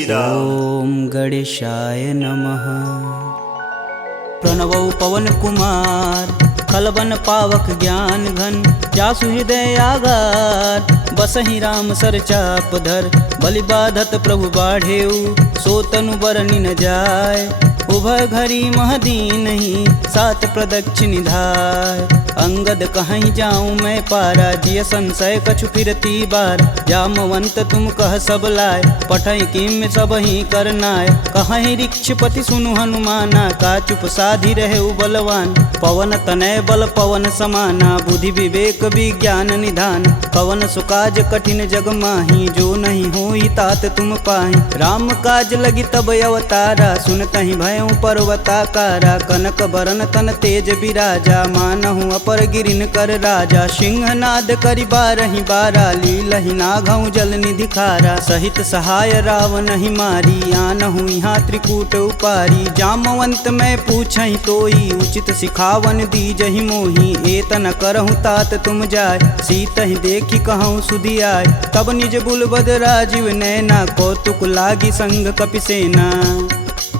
ओम गणेशाय नमः। प्रणवौ पवन कुमार खलबन पावक ज्ञान घन, जासु हृदय आगार बसहि राम सर चाप धर। बलि बाधत प्रभु बाढ़ेऊ, सो तनु बरनि न जाय। उभय घरी महदीन ही, सात प्रदक्षिण निधाय। अंगद कहीं जाऊं मैं पारा, जिय संशय कछु फिरती बार। जामवंत तुम कह सब लाय, पठई किम सब ही करनाय। कहीं ऋक्षपति सुनु हनुमाना, का चुप साधि रहे बलवान। पवन तनय बल पवन समाना, बुद्धि विवेक विज्ञान निधान। पवन सुकाज कठिन जग माही, जो नहीं होई तात तुम पाही। राम काज लगी तब अवतारा, सुनतहि भयउ पर्वताकारा। कनक बरन तन तेज बिराजा, मानहु अपर गिरिन कर राजा। सिंहनाद करि बारहि बारा, लीलहि नाघउ जल निधि खारा। सहित सहाय रावण ही मारी, आनहु यहाँ त्रिकूट उपारी। जामवंत मैं पूछहि तोई, उचित सिखावन दीजहि मोही। एतन करहु तात तुम जाय, सीतहि देखि कहूँ सुधि आय। तब निज बुलबद राजीव नैना, कौतुक लागी संग कपिसेना।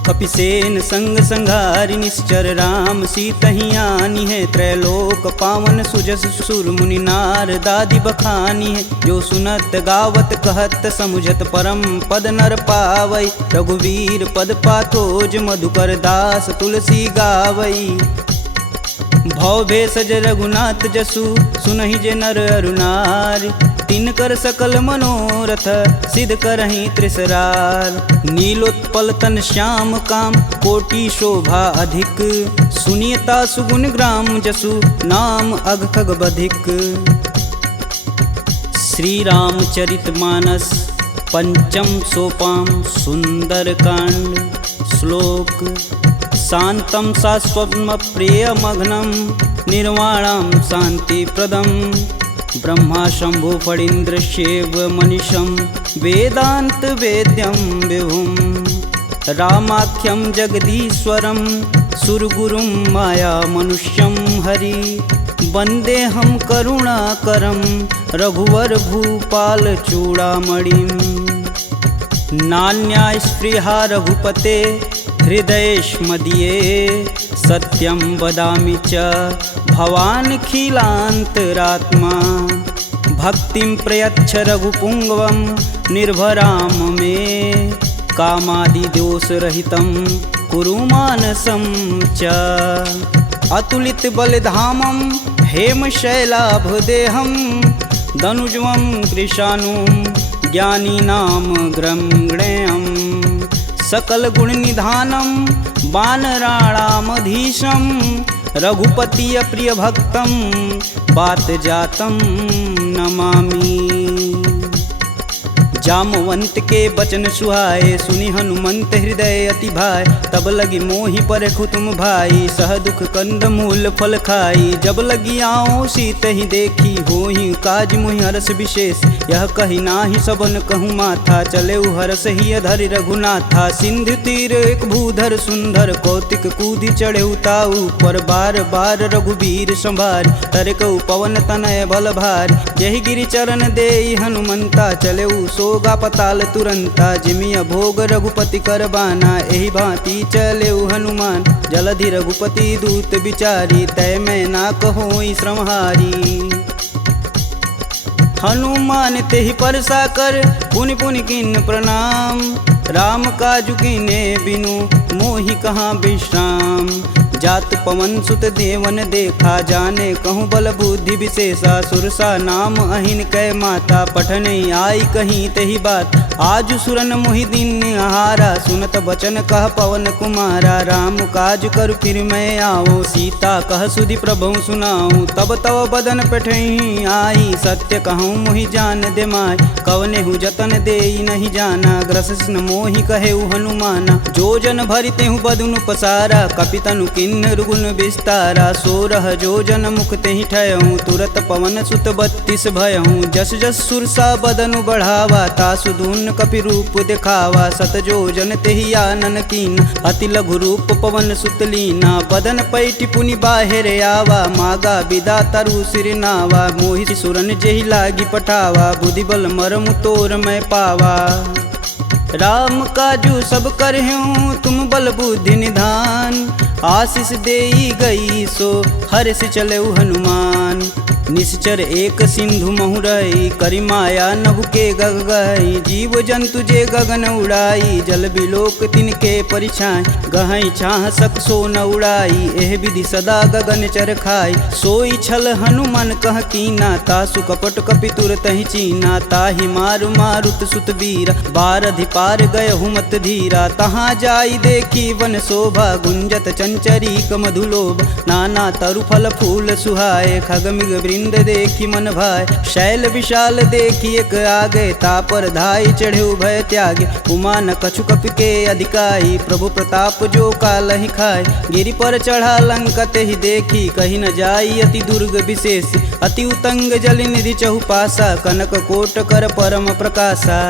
कपिसेन संग संघारि निश्चर, राम सीतहि आनी है। त्रैलोक पावन सुजस सुर मुनि नार, दादि बखानी है। जो सुनत गावत कहत समुझत, परम पद नर पावई। रघुवीर पद पाथोज, मधुकर दास तुलसी गावई। भव भेषज रघुनाथ जसु, सुनहि जे नर अरु नारी। तिनकर सकल मनोरथ, सिद्ध करहि त्रिसरार। नीलोत्पल तन श्याम काम, कोटि शोभा अधिक। सुनियता सुगुण ग्राम जसु, नाम अघ खग बधिक। श्री रामचरित मानस पंचम सोपान, सुंदर कांड। श्लोक शांतं शाश्वतं प्रियमघ्नं, निर्वाणं शांतिप्रदं। ब्रह्मा शंभु फणीन्द्रस्यैव मनीषं, वेदांत वेद्यं विभुं। रामाख्यं जगदीश्वरं, सुरगुरुं माया मनुष्यं हरि। वन्देऽहं करुणाकरं, रघुवर भूपाल चूड़ामणिं। नान्या स्पृहा रघुपते, हृदयेष्मदीये। सत्यं वदामि च भवानखिलान्तरात्मा। भक्तिं प्रयच्छ रघुपुङ्गवं, निर्भरां मे। कामादिदोषरहितं कुरु मानसं च। अतुलित बलधामं, हेमशैलाभदेहं। दनुजवं कृशानुं, ज्ञानीनां ग्रंगणेयम्। सकल गुण निधानं, वानराणामधीशं। रघुपति प्रिय भक्तं, बात जातं नमामि। जामवंत के बचन सुहाए, सुनि हनुमंत हृदय अति भाई। तब लगी मोहि परखु तुम भाई, सह दुख कंद मूल फल खाई। जब लगी आओ सीतहि देखी, होहि काज मुहि हरस विशेष। यह कही नाही सबन कहूँ माथा, चले हरस ही धरि रघुनाथा। सिंधु तीर एक भूधर सुंदर, कौतिक कूदि चढ़े ताऊ पर। बार बार रघुबीर संभारी, तरकऊ पवन तनय बल भारी। यही गिरि चरण देई हनुमंता, चले सोगा पताल तुरंता। जिमिय भोग रघुपति कर बाना, एहि भांति चले हनुमान। जलधि रघुपति दूत बिचारी, तय मैं ना कहोई श्रमहारी। हनुमान तेहि परसा कर, पुनि पुनि किन्न प्रणाम। राम काजु कीन्हे बिनु, मोहि कहाँ विश्राम। जात पवन सुत देवन देखा, जाने कहूँ बल बुद्धि विशेषा। सुरसा नाम अहिन कै माता, पठने आई कहीं तेहि बात। आज सुरन मोहि दिन आहारा, सुनत बचन कह पवन कुमारा। राम काज करु फिर मैं आओ, सीता कह सुधि प्रभु सुनाऊं। तब तव बदन पेठही आई, सत्य कहूँ मोहि जान दे माय। कवनेहु जतन देई नहीं जाना, ग्रसिस न मोहि कहेउ हनुमाना। जो जन भरि तेहु बदनु पसारा, कपितनु किन्न रुगुन विस्तारा। सोरह जो जन मुख तेहि ठयहूँ, तुरत पवन सुत 32 भयहूँ। जस जस सुरसा बदनु बढ़ावा, तासु दून कपि रूप दिखावा। सत जो जन तेहि आनन कीन, अति लघु रूप पवन सुत लीना। बदन पैठि पुनि बाहिर आवा, मागा विदा तरु सिर नावा। मोहि सुरन जेहि लागी पठावा, बुद्धि बल मरमु तोर मैं पावा। राम काजू सब करहूँ तुम बल बुद्धि निधान। आशीष देई गई सो हर्ष चले हनुमान। निश्चर एक सिंधु महुरई करी माया नभ के गग गई। जीव जंतु जे गगन उड़ाई जल बिलोक तिनके परिछाई। गहई छाह सक सो न उड़ाई एह विधि सदा गगन चर खाई। सोई छल हनुमान कह कीना तासु कपट कपि तुरत ही चीना। ताहि मारु मारुत सुत वीरा बारधि पार गय हुमत धीरा। तहाँ जाई देखी वन शोभा गुंजत चंचरी मधुलोभ। नाना तरु फल फूल सुहाए खग मृग वृंद देखी मन भाए। शैल विशाल देखी एक आगे तापर धाई चढ़े भय त्यागे। उमा न कछु कपि के अधिकाई प्रभु प्रताप जो काल ही खाए। गिरि पर चढ़ा लंकत ही देखी कही न जाई अति दुर्ग विशेष। अति उतंग जल निधि चहुपासा कनक कोट कर परम प्रकाशा।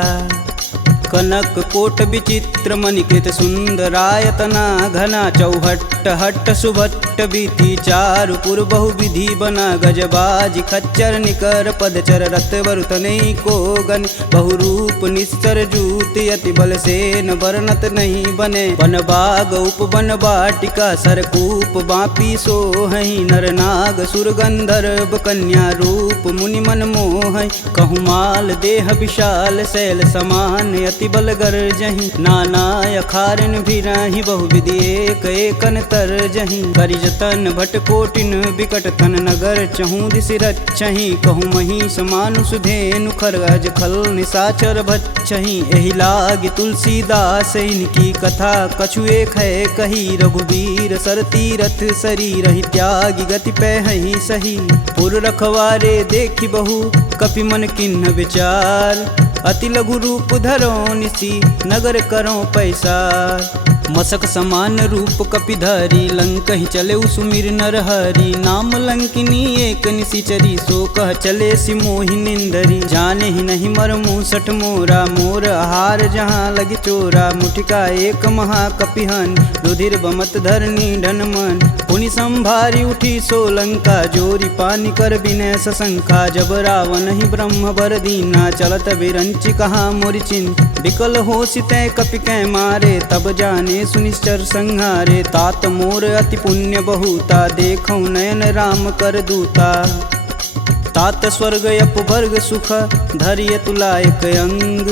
कनक कोट विचित्र मणिकृत सुंदरायतना घना। चौहट्ट हट्ट सुभट्ट बीती चारुपुर बहुविधि बना। गजबाज खच्चर निकर पदचर रथ वरुतने को गन। बहुरूप निश्चर जूत अति बल सेन वर्णत नहीं बने। वन बाग उपवन वाटिका सरकूप बापी सोहई। नर नाग सुर गंधर्व कन्या रूप मुनि मन मोहई। कहूमाल देह विशाल शैल समान अति बल गर्जहि। नाना अखारन भिराहि बहुविधि एक एकन तरजहि। करि जतन भट कोटिन बिकट तन नगर चहु दिस रक्षहि। कहूँ महिष मानुष धेनु खरगज खल निशाचर भक्षहि। एहि लागी तुलसीदास इनकी कथा कछु एक है कही। रघुवीर सर तीरथ शरीर ही त्यागी गति पैहि सही। पुर रखवारे देखी बहु कपि मन किन्ह विचार। अति लघु रूप धरो निसी नगर करो पैसार। मसक समान रूप कपिधरी लंक ही चले सुमिर नर हरि। नाम लंकिनी एक निशिचरी सो कह चले सिमोहि निंदरी। जाने ही नहीं मर मूसठ मोरा मोर आहार जहाँ लगी चोरा। मुठिका एक महाकपिहन रुधिर बमत धरनी ढन मन। पुनि संभारी उठी सो लंका जोरी पानी कर बिनय सशंका। जब रावण ही ब्रह्म बर दीना चलत बिरंचि कहा मोरि चिन्ह। विकल हो सितै कपि कै मारे तब जाने सुनिश्चर संहारे। तात मोर अति पुण्य बहुता देखौ नयन राम कर दूता। तात स्वर्ग अपवर्ग सुख धरिय तुलायक अंग।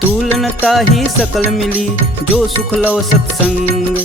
तुलन ताहि सकल मिली जो सुख लव सत्संग।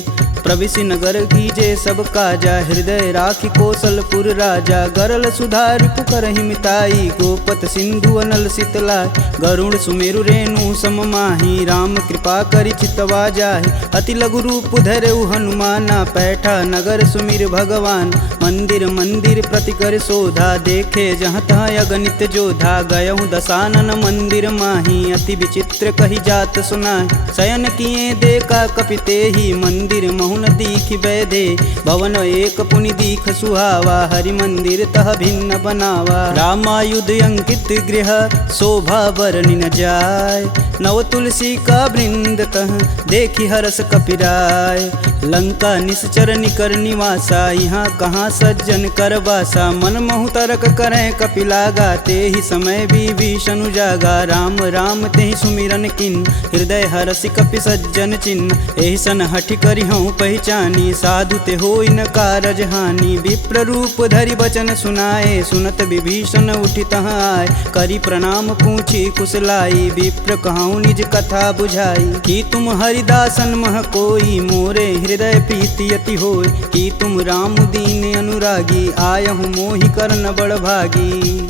प्रविशि नगर कीजे सब काजा हृदय राखी कौशलपुर राजा। गरल सुधार पुकरहि मिताई गोपत सिंधु अनल शीतला। गरुड़ सुमेरु रेणु सम माही राम कृपा करि चितवा जाहि। अति लघु रूप धरऊ हनुमाना पैठा नगर सुमिर भगवान। मंदिर मंदिर प्रति कर शोधा देखे जहाँ तहाँ अगणित जोधा। गयहु दशानन मंदिर माही अति विचित्र कही जात सुनाई। शयन किए देखा कपिते ही मंदिर महु न दीख बैदे। भवन एक पुनि दीख सुहावा हरि मंदिर तह भिन्न बनावा। रामायुध अंकित गृह शोभा बरनि न जाय। नव तुलसी का वृंद तह देखी हरस कपिराय। लंका निश्चर निकर निवासा यहाँ कहाँ सज्जन कर बासा। मन महु तरक करें कपिलागा ते ही समय विभीषण जागा। राम राम ते ही सुमिरन किन हृदय हरसि कपि सज्जन चिन्ह। एहि सन हठि करि हूँ पहचानी साधु ते होई न कारज हानि। विप्र रूप धरि बचन सुनाए सुनत विभीषण उठि तहाँ आए। करि प्रणाम पूछी कुशलाई विप्र कहूँ निज कथा बुझाई। कि तुम हरिदासन मह कोई मोरे हृदय प्रीति अति होय। कि तुम राम दीन अनुरागी आयहु मोहि करन बड़ भागी।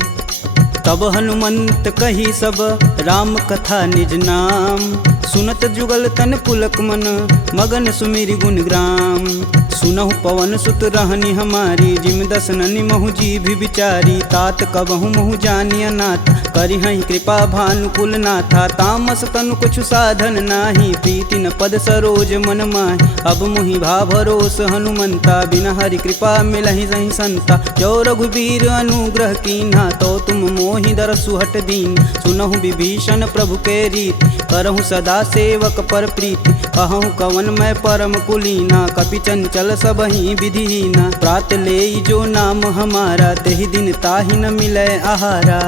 तब हनुमंत कही सब राम कथा निज नाम। सुनत जुगल तन पुलक मन मगन सुमिरि गुण ग्राम। सुनहु पवन सुत रहनी हमारी जिम दसननि महु जीभ विचारी। तात कबहु महु जानिय नाथ करि हहि कृपा भानुकुल नाथा। तामस तनु कुछ साधन नाही प्रीति न पद सरोज मन माहि। अब मुहि भा भरोस हनुमंता बिना हरि कृपा मिलहि सहि संता। जो रघुबीर अनुग्रह कीन्हा तो तुम मोहि दरसु हट दीन। सुनहु विभीषण प्रभु के रीत करहु सदा सेवक पर प्रीति। कहूँ कवन मैं परम कुलीना कपि चंचल सबहि विधिहीना। प्रात ले जो नाम हमारा तेहि दिन ताहि न मिलै आहारा।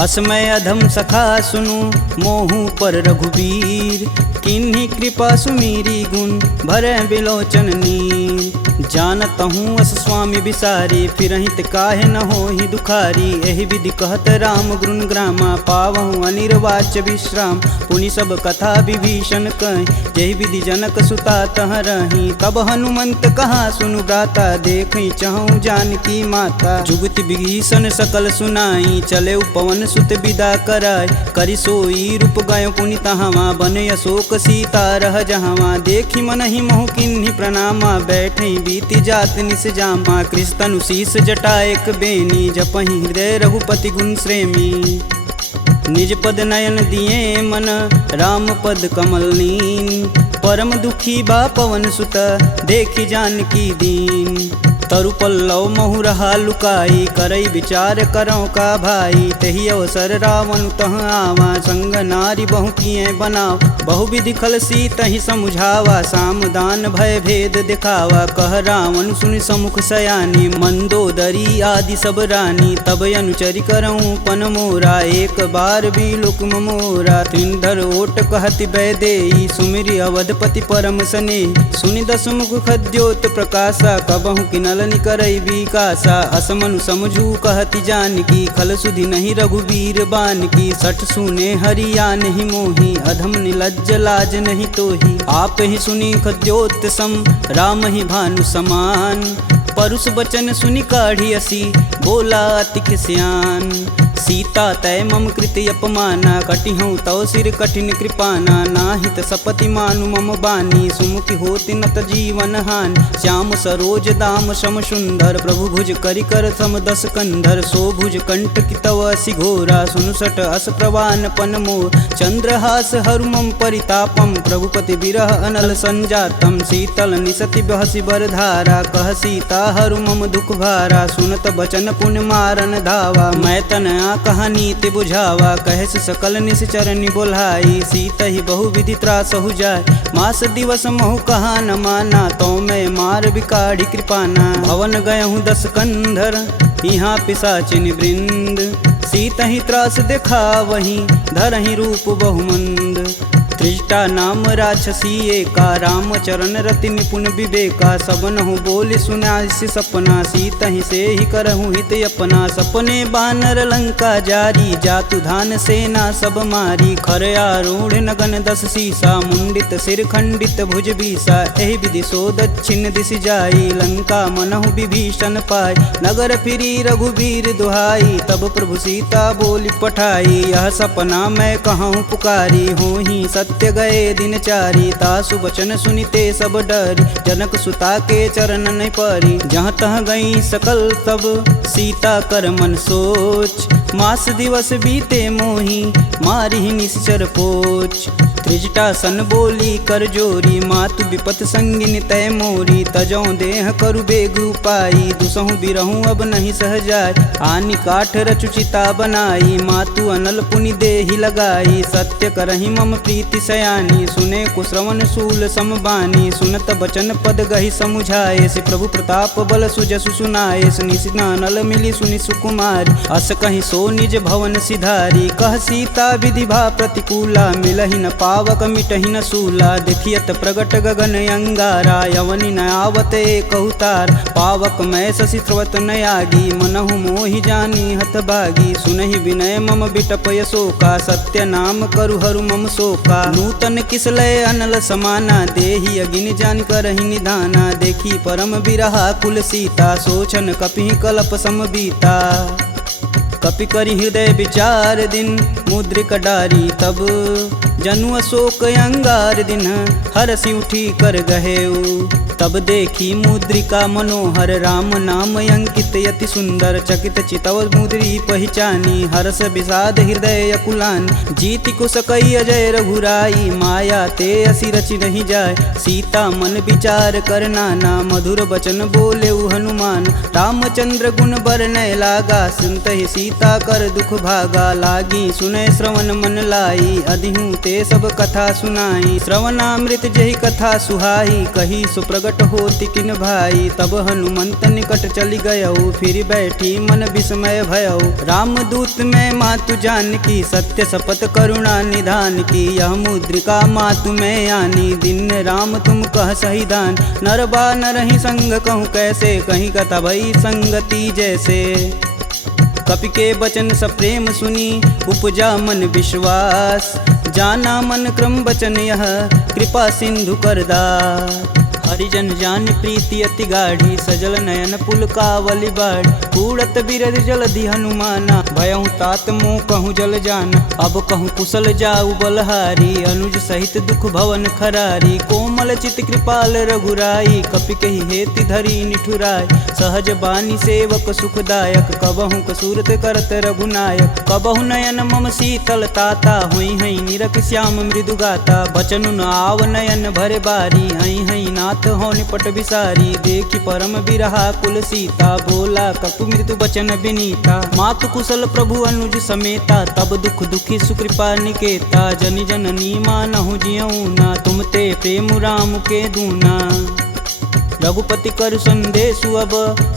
असमय अधम सखा सुनु मोहू पर रघुबीर, किन्हीं कृपा सुमीरी गुण भरे बिलोचन नीर। जानत हूँ अस स्वामी बिसारी, फिरहित काहे न होहि दुखारी। एहि विधि कहत राम गुण ग्रामा, पावहु अनिर्वाच्य विश्राम। पुनि सब कथा विभीषण कहि, जेहि विधि जनक सुता तह रही। तब हनुमंत कहा सुनु गाता, देखि चहु जानकी माता। जुगति विभीषण सकल सुनाई, चले पवन सुत विदा कराय। करि सोई रूप गय पुनि तहावा, बन अशोक सीता रह जहावा। देखि मनहि मोहु किन्हि प्रणामा, बैठे बीति जात निस जामा। कृष्ण शीस जटा एक बेनी, जपहि हृदय रघुपति गुण श्रेमी। निज पद नयन दिए मन, राम पद कमल नीन। परम दुखी बा पवन सुत, देखि जानकी दीन। तरु पल्लव महु रहा लुकाई, करई विचार करौ का भाई। तही अवसर रावण तह आवा, संग नारी बहु किए बनाव। बहु विधि खल सीतहि समुझावा, साम दान भय भेद दिखावा। कह रावण सुनि समुख सयानी, मंदोदरी आदि सब रानी। तब अनुचरि करऊँ पन मोरा, एक बार भी लुक मोरा। त्रिंधर ओट कहति बैदेई, सुमिरि अवधपति परम स्नेही। सुनि दस मुख खद्योत प्रकाशा, कबहु किनल करई विकासा। असमनु समझू कहति जानकी, खल सुधि नहीं रघुवीर बान की। सठ सुने हरिया नहीं मोही, अधम निलज्ज लाज नहीं तोही। आप ही सुनी खद्योत सम, राम ही भानु समान। परुष बचन सुनि काढ़ी असी, बोला अति खिसियान। सीता तय मम कृति अपमाना, कटिहूँ तव सिर कठिन कृपाना। नाहित सपति मानु मम बानी, सुमुखि होति नत जीवन हानि। श्याम सरोज दाम सम सुंदर, प्रभु भुज करि कर सम दस कंधर। सो भुज कंटकि तव असि घोरा, सुनुसट अस प्रवान पन मोर। चंद्रहास हरु मम परितापम, प्रभुपति बिरह अनल संजातम। शीतल निसति बहसि बरधारा, कह सीता हरु मम दुख भारा। सुनत बचन पुन मारन धावा, मैं तन कहानी ते बुझावा। कहस सकल निश्चरनि बोलाई, सीत ही बहु विधि त्रास हो जाय। मास दिवस महु कहा न माना, तो मैं मार बिकाढ़ी कृपाना। भवन गयहूँ दस कंधर, यहाँ पिशाचिन वृंद। सीत ही त्रास देखा वहीं, धरहि रूप बहुमंद। त्रिजटा नाम राक्षसी एका, राम चरण रति निपुण विवेका। सबनहु बोल सुनासि सपना, सीत ही से ही करहु हित अपना। सपने बानर लंका जारी, जातु धान सेना सब मारी। खर आरूढ़ नगन दस सीसा, मुंडित सिर खंडित भुज बीसा। एहि विधि सो दक्षिण दिशि जाई, लंका मनहु विभीषण पाई। नगर फिरी रघुबीर दुहाई, तब प्रभु सीता बोली पठाई। यह सपना मैं कहूँ पुकारी, हूँ ही सत्य गए दिन चारी। तासु बचन सुनिते सब डरी, जनक सुता के चरण नहीं परी। जहाँ तह गई सकल तब सीता कर मन सोच। मास दिवस बीते मोही, मारी निश्चर पोच। त्रिजटा सन बोली कर जोरी, मातु विपत संगिन तय मोरी। तजौ देह करु बेग उपाई, दुसहु बिरहूँ अब नहीं सह जाय। आनि काठ रचुचिता बनाई, मातु अनल पुनि देहि लगाई। सत्य करहि मम प्रीति सयानी, सुने कुश्रवण शूल समबानी। सुनत बचन पद गहि समुझाए, सि प्रभु प्रताप बल सुजसु सुनाए। निशिना नल मिली सुनि सुकुमारी, अस कहि सो निज भवन सिधारी। कह सीता विधि भा प्रतिकूला, मिलहि न पावक मिटहि न सूला। देखियत प्रगट गगन अंगारा, यवनि न आवत एक अवतार। पावक मैं शशि स्रवत न आगी, मनहु मोहि जानी हत भागी। सुनहि विनय मम बिटपय शोका, सत्य नाम करु हरु मम शोका। नूतन किसलय अनल समाना, देहि अगिन जान करहि निधाना। देखी परम बिरहा कुल सीता, सोचन कपि कलप सम बीता। कपि करि हृदय विचार दिन, मुद्रिक डारी तब। जनु अशोक अंगार दिन, हरसि उठी कर गहेऊ। तब देखी मुद्रिका मनोहर, राम नाम अंकित यति सुंदर। चकित चितव मुद्री पहचानी, हर्ष विषाद हृदय कुलान। जीति कुश कई अजय रघुराई, माया ते असि रचि नहीं जाय। सीता मन विचार कर नाना, मधुर बचन बोले हनुमान। रामचंद्र गुण बरनय लागा, सुनतहि सीता कर दुख भागा। लागी सुनय श्रवण मन लाई, अधिहूँ ते सब कथा सुनाई। श्रवणामृत जहि कथा सुहाई, कही सुप्रगट प्रगट होती किन भाई। तब हनुमंत निकट चली गयऊ, फिर बैठी मन विस्मय भयऊ। रामदूत में मातु जानकी, सत्य शपथ करुणा निधान की। यह मुद्रिका मातु में आनी, दिन राम तुम कह सही दान। नर बा नरहि संग कहूँ कैसे, कहीं कथा भई संगति जैसे। कपि के बचन सप्रेम सुनी, उपजा मन विश्वास। जाना मन क्रम बचन यह, कृपा सिंधु करदार। हरिजन जान प्रीति अति गाढ़ी, सजल नयन पुलकावली बाढ़। उड़त बिरद जलधि हनुमाना, भयहु तात मोह कहूँ जल जान। अब कहूँ कुशल जाऊ बलहारी, अनुज सहित दुख भवन खरारी। कोमल चित कृपाल रघुराई, कपि कहि हेति धरी निठुराय। सहज बानी सेवक सुखदायक, कबहु कसूरत करत रघुनायक। कबहु नयन मम शीतल ताता, हुई हई निरख श्याम मृदु गाता। बचनु न आव नयन भरे बारी, हई हई नाथ हो निपट विसारी। देखि परम बिरहा कुल सीता, बोला कपि मृदु बचन विनीता। मातु कुशल प्रभु अनुज समेता, तब दुख दुखी सुकृपा निकेता। जनि जननी मानहु जियऊ ना, तुम ते प्रेम राम के दूना। रघुपति कर संदेशु अब,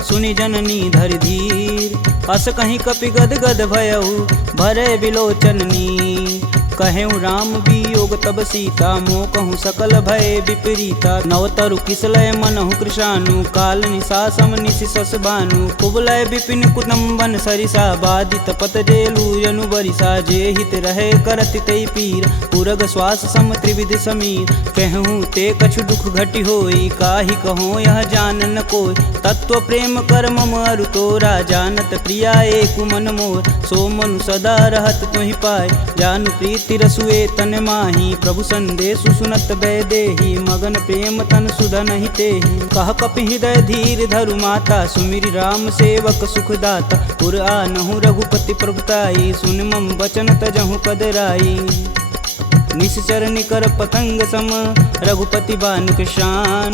सुनि जननी धरि धीर। अस कहीं कपि गद गद भयऊ, भरे विलोचन नीर। कहेऊ राम वियोग तब सीता, मोह कहूँ सकल भय विपरीता। नवतरु किसलय मनहु कृशानु, काल निशा सम निशि शश भानु। कुबलय विपिन कुटुम्बन सरिसा, बाधित पत जेलु जनु बरिसा। जे हित रहे करति तै पीर, पुरग श्वास सम त्रिविध समीर। कहूँ ते कछु दुख घटि होई, काहि कहो यह जान न कोय। तत्व प्रेम कर मम अरु तोरा, जानत प्रिया एक मन मोर। सो मनु सदा रहत तुहि पाय, जानु प्रीति रसुए तन माही। प्रभु संदेशु सुनत बैदेही, मगन प्रेम तन सुधन ही तेहि। कह कपि हृदय धीर धरु माता, सुमिरि राम सेवक सुखदाता। पुर आनहु रघुपति प्रभुताई, सुन मम बचन तजहु कदराई। निश्चर निकर पतंग सम, रघुपति बानुक शान।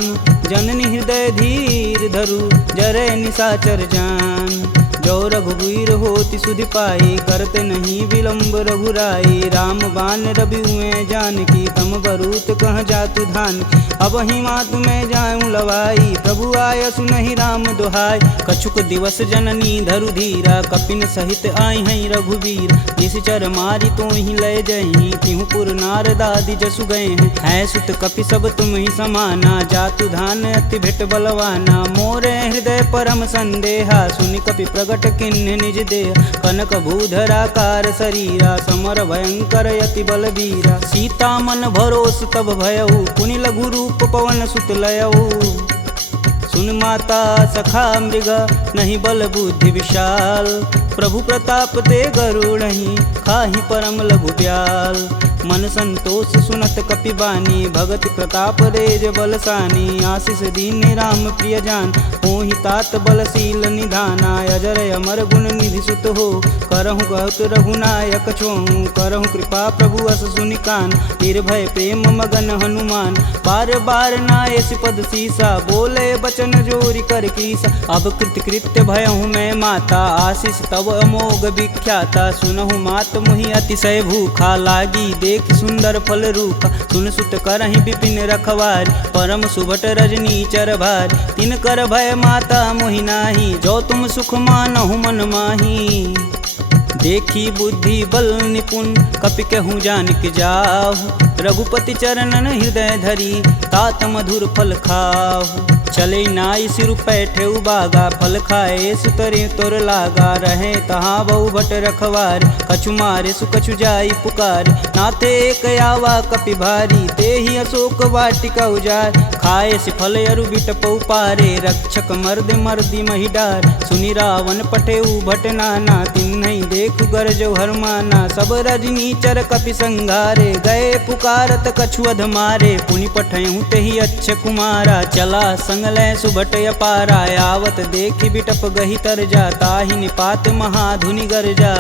जननी हृदय धीर धरु, जरै निशाचर जान। जो रघुवीर होति सुधि पाई, करते नहीं विलम्ब रघुराई। राम बान रवि हुए जानकी, तम बरूत कह जातु धान। अब ही मातु में जाऊँ लवाई, प्रभु आय सुनहि राम दुहाई। कछुक दिवस जननी धरु धीरा, कपिन सहित आई हैं रघुवीर। निश्चर मारी तो ही लय जही, तिहु पुर नारदादि जसु गए हैं। है सुत कपि सब तुम ही समाना, जातु धान अति भेट बलवाना। मोरे हृदय परम संदेहा, सुनि कपि प्रगट किन्ह निज देह। कनक भूधराकार शरीरा, समर भयंकर यति बलबीरा। सीता मन भरोस तब भयऊ, पुनि लघु रूप पवन सुत लयऊ। सुन माता सखा मृग, नहीं बल बुद्धि विशाल। प्रभु प्रताप ते गरुड़हि, खाहि परम लघु ब्याल। मन संतोष सुनत कपि बानी, भगति प्रताप रेज बलसानी। आशीष दीन राम प्रिय जान, होहि तात बलशील निधाना। अजर अमर गुण निधि सुत हो, करहु बहुत रघुनायक छोहु। करहु कृपा प्रभु अस सुनि कान, निर्भय प्रेम मगन हनुमान। बार बार नायसि पद सीसा, बोले बचन जोरि कर कीसा। अब कृत कृत्य भयहु मैं माता, आशीष तब अमोघ विख्याता। सुनहु मात मुहि अतिशय भूखा, लागी देख सुंदर फल रूखा। सुन सुत करहि विपिन रखवारी, परम सुभट रजनी चर भारी। तिन कर भय माता मोहि नाही, जो तुम सुख मानहु मन माही। देखी बुद्धि बल निपुण, कपि कहूँ जानिक जाहु। रघुपति चरणन हृदय धरी, तात मधुर फल खाहु। चले नाई सिर पैठे उबागा, फल खाए सुतरे तोर लागा। रहे तहाँ बहु भट रखवार, कछु मारे सु कछु जाई पुकार। नाथे एक आवा कपि भारी, ते ही अशोक वाटिका उजार। खाए से फल अरु बिटपौ पारे, रक्षक मर्द मर्दी मही डार। सुनि रावण पठे भट नाना, तिन्हि देख गरजौ हरमाना। सब रजनी चर कपि संघारे, गए पुकारत कछु अध मारे। पुनि पठयहु तेहि अच्छ कुमारा, चला संग लय सुभट अपारा। आवत देखि बिटप गहि तर जा, ताहि निपात महाधुनि गरजा।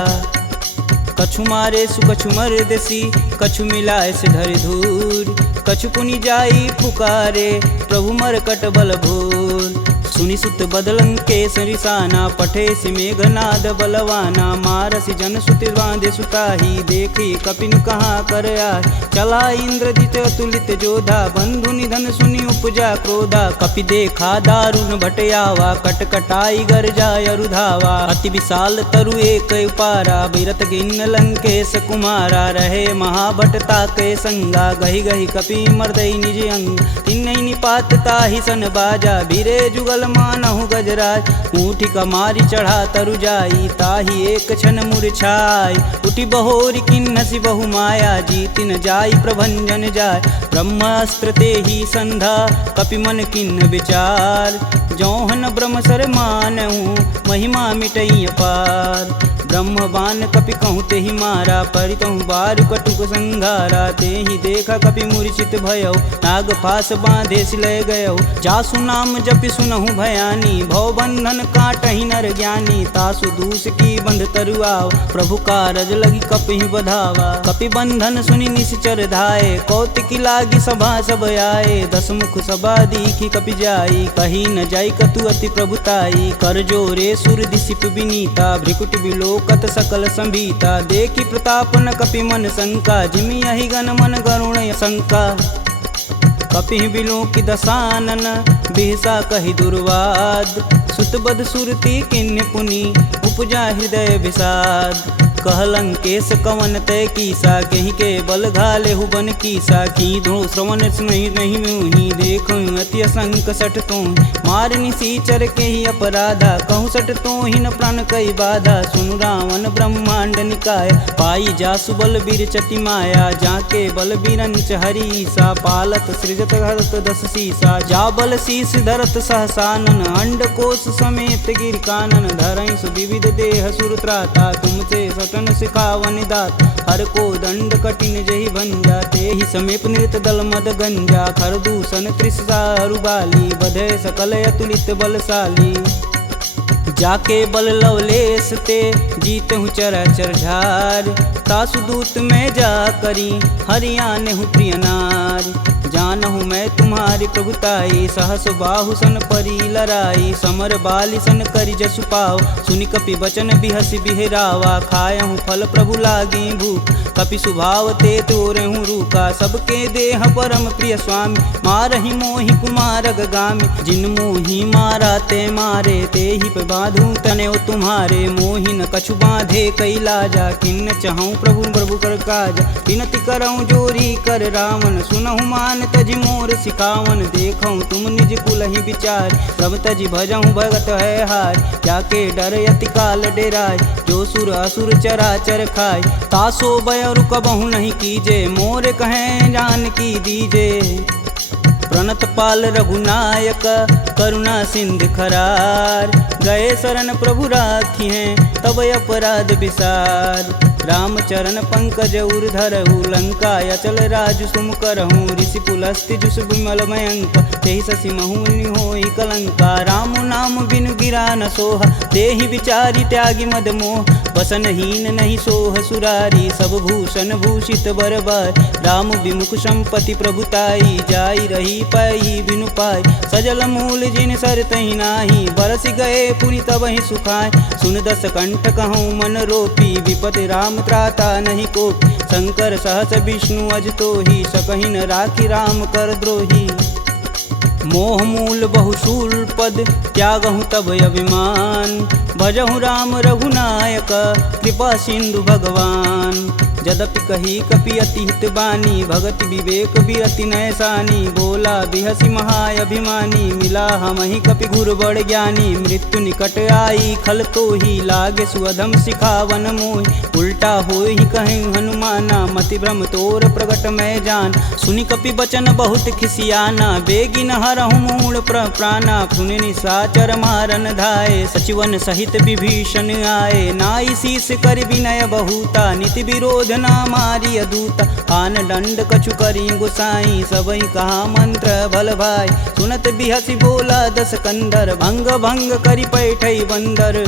कछु मारे सु कछु मर्दसी, कछु मिलाए से धरि धूर। कछु पुनि जाई पुकारे, प्रभु मरकट बल भूर। सुनि सुत बदलंकेश रिसाना, पठे सि मेघनाद बलवाना। मारसि जन सुति बांधे सुताही, देखी कपिन कहाँ कर आए। चला इंद्रजित अतुलित जोधा, बंधु निधन सुनि उपजा क्रोधा। कपि देखा दारुण भटयावा, कटकटाई गर्जाय अरुधावा। अति विशाल तरु एक उपारा, बिरत गिन्न लंकेश कुमारा। रहे महाभटता के संगा, गही गही कपि मर्दई निज अंग। तिन्हि निपात ताहि सन बाजा, बीरे जुगल मानहु गजराज। ऊँठी कमारी चढ़ा तरु जाई, ताहि एक क्षण मूर्छाई। उठी बहोरी किन्नसी बहु माया, जीति न जाई प्रभंजन जाय। ब्रह्मास्त्र ते ही संधा, कपि मन किन्न विचार। जौहन ब्रह्म सर मानहु, महिमा मिटई अपार। ब्रह्म बान कपि कहूँ ते ही मारा, परितहु बारु कटुक संघारा। ते ही देखा कपि मूर्छित भयउ, नाग फास बांधे सिलय गयउ। जासु नाम जपि सुनहु भयानी, भव बंधन काटहि नर ज्ञानी। तासु दूस की बंध तरुआव, प्रभु कारज लगी कपि बधावा। कपि बंधन सुनि निश्चर धाये, कौतिकी लागी सभा सब आए। दस मुख सभा दीखी कपि जाई, कही न जाई कतु अति प्रभुताई। कर जोरे सुर दिसिप विनीता, भ्रिकुट बिलोकत सकल संभीता। देखी प्रताप न कपि मन शंका, जिमि यही गण मन गरुण शंका। कपि बिलोकि दसानन, बिहसा कहि दुर्वाद। सुत बद सुरति किन्हि पुनि, उपजा हृदय विषाद। कह लंकेश कवन तय कीसा, कहीं के बल घाले हुबन कीसा। की धो श्रवण नहीं नहीं मुहि, देखूं अति असंक सठ तो। मार निसीचर के ही अपराधा, कहूँ सठ तो ही न प्राण कई बाधा। सुनु रावण ब्रह्मांड निकाय, पाई जासु बल बीर चति माया। जाके बल बीरंच हरीसा, पालत सृजत हरत दस सीसा। जा बल शीस धरत सहसानन, अंड कोश समेत गिर कानन। धरई सुविविध देह सुर त्राता, तुमसे सटन सिखावन दात। हर को दंड कठिन जही भंजा, ते ही समीप नृत दल मद गंजा। खर दूषण त्रिषा रुबाली, बधे सकल अतुलित बलशाली। जाके बल लवलेश ते, जीत हूँ चराचर झार। तासु दूत में जा करी, हरियाने हूँ प्रिय नार। जानहु मैं तुम्हारी प्रभुताई, सहस बाहु सन परी लराई। समर बाली सन करि जसु पाव, सुनि कपि बचन बिहसि बिहरावा। खायहु फल प्रभु लागी भूख, कपि सुभाव ते तोरेहु रूखा। सबके देह परम प्रिय स्वामी, मारहि मोहि कुमारग गामी। जिन मोहि मारा ते मारे, ते ही पे बांधु तने तुम्हारे। मोहि न कछु बांधे कई लाजा, किन्न चहूँ प्रभु प्रभु कर काज। विनति करऊँ जोरी कर रावण, सुनहु मान तजि मोर सिखावन। देखऊँ तुम निज कुल ही विचार, प्रभ तजि भजऊँ भगत है हार। जाके डर यति काल डेराय, जो सुर असुर चराचर खाय। तासो भय रुकबहु नहीं कीजे, मोर कहें जान की दीजे। प्रणत पाल रघुनायक, करुणा सिंध खरार। गए शरण प्रभु राखी हैं, तब अपराध विसार। राम चरण पंकज उर धरहु, लंका अचल राजु सुम करहूँ। ऋषि पुलस्ति जुस विमल मयंक, तेहि शशि महुनि होई कलंका। राम नाम बिनु गिरा न सोहा, देहि विचारी त्यागी मद मोह। बसनहीन नहीं सोह सुरारी, सब भूषण भूषित बरबार। राम विमुख संपत्ति प्रभुताई, जाई रही पाई बिनु पाई। सजल मूल जिन सर तहि नाही, बरस गए पुनि तबहि सुखाय। सुन दस कंठ कहूँ मन रोपी, विपति राम त्राता नहीं कोपी। शंकर सहस विष्णु अज तो ही, सकहि न राखी राम कर द्रोही। मोह मूल बहुशूल पद, त्यागहु तब अभिमान। भजहु राम रघुनायक, कृपा सिंधु भगवान। जदपि कही कपि अति हित बानी, भगति विवेक बिरति नैसानी। बोला बिहसि महाअभिमानी, मिला हमहि कपि गुर बड़ ज्ञानी। मृत्यु निकट आई खल तो ही, लागे सुअधम सिखावन मोहि। उल्टा होई कहें हनुमाना, मति भ्रम तोर प्रगट मैं जान। सुनि कपि बचन बहुत खिसियाना, बेगी न हरहु मूल प्राणा। पुनि निशाचर मारन धाये, सचिवन सहित विभीषण आए। नाई शीस कर विनय बहुता, नीति विरोध ना मारी अदूता। आन दंड कछु करी गोसाई, सबई कहा मंत्र भल भाई। सुनत बिहसि बोला दस कंदर, भंग भंग करि पैठई बंदर।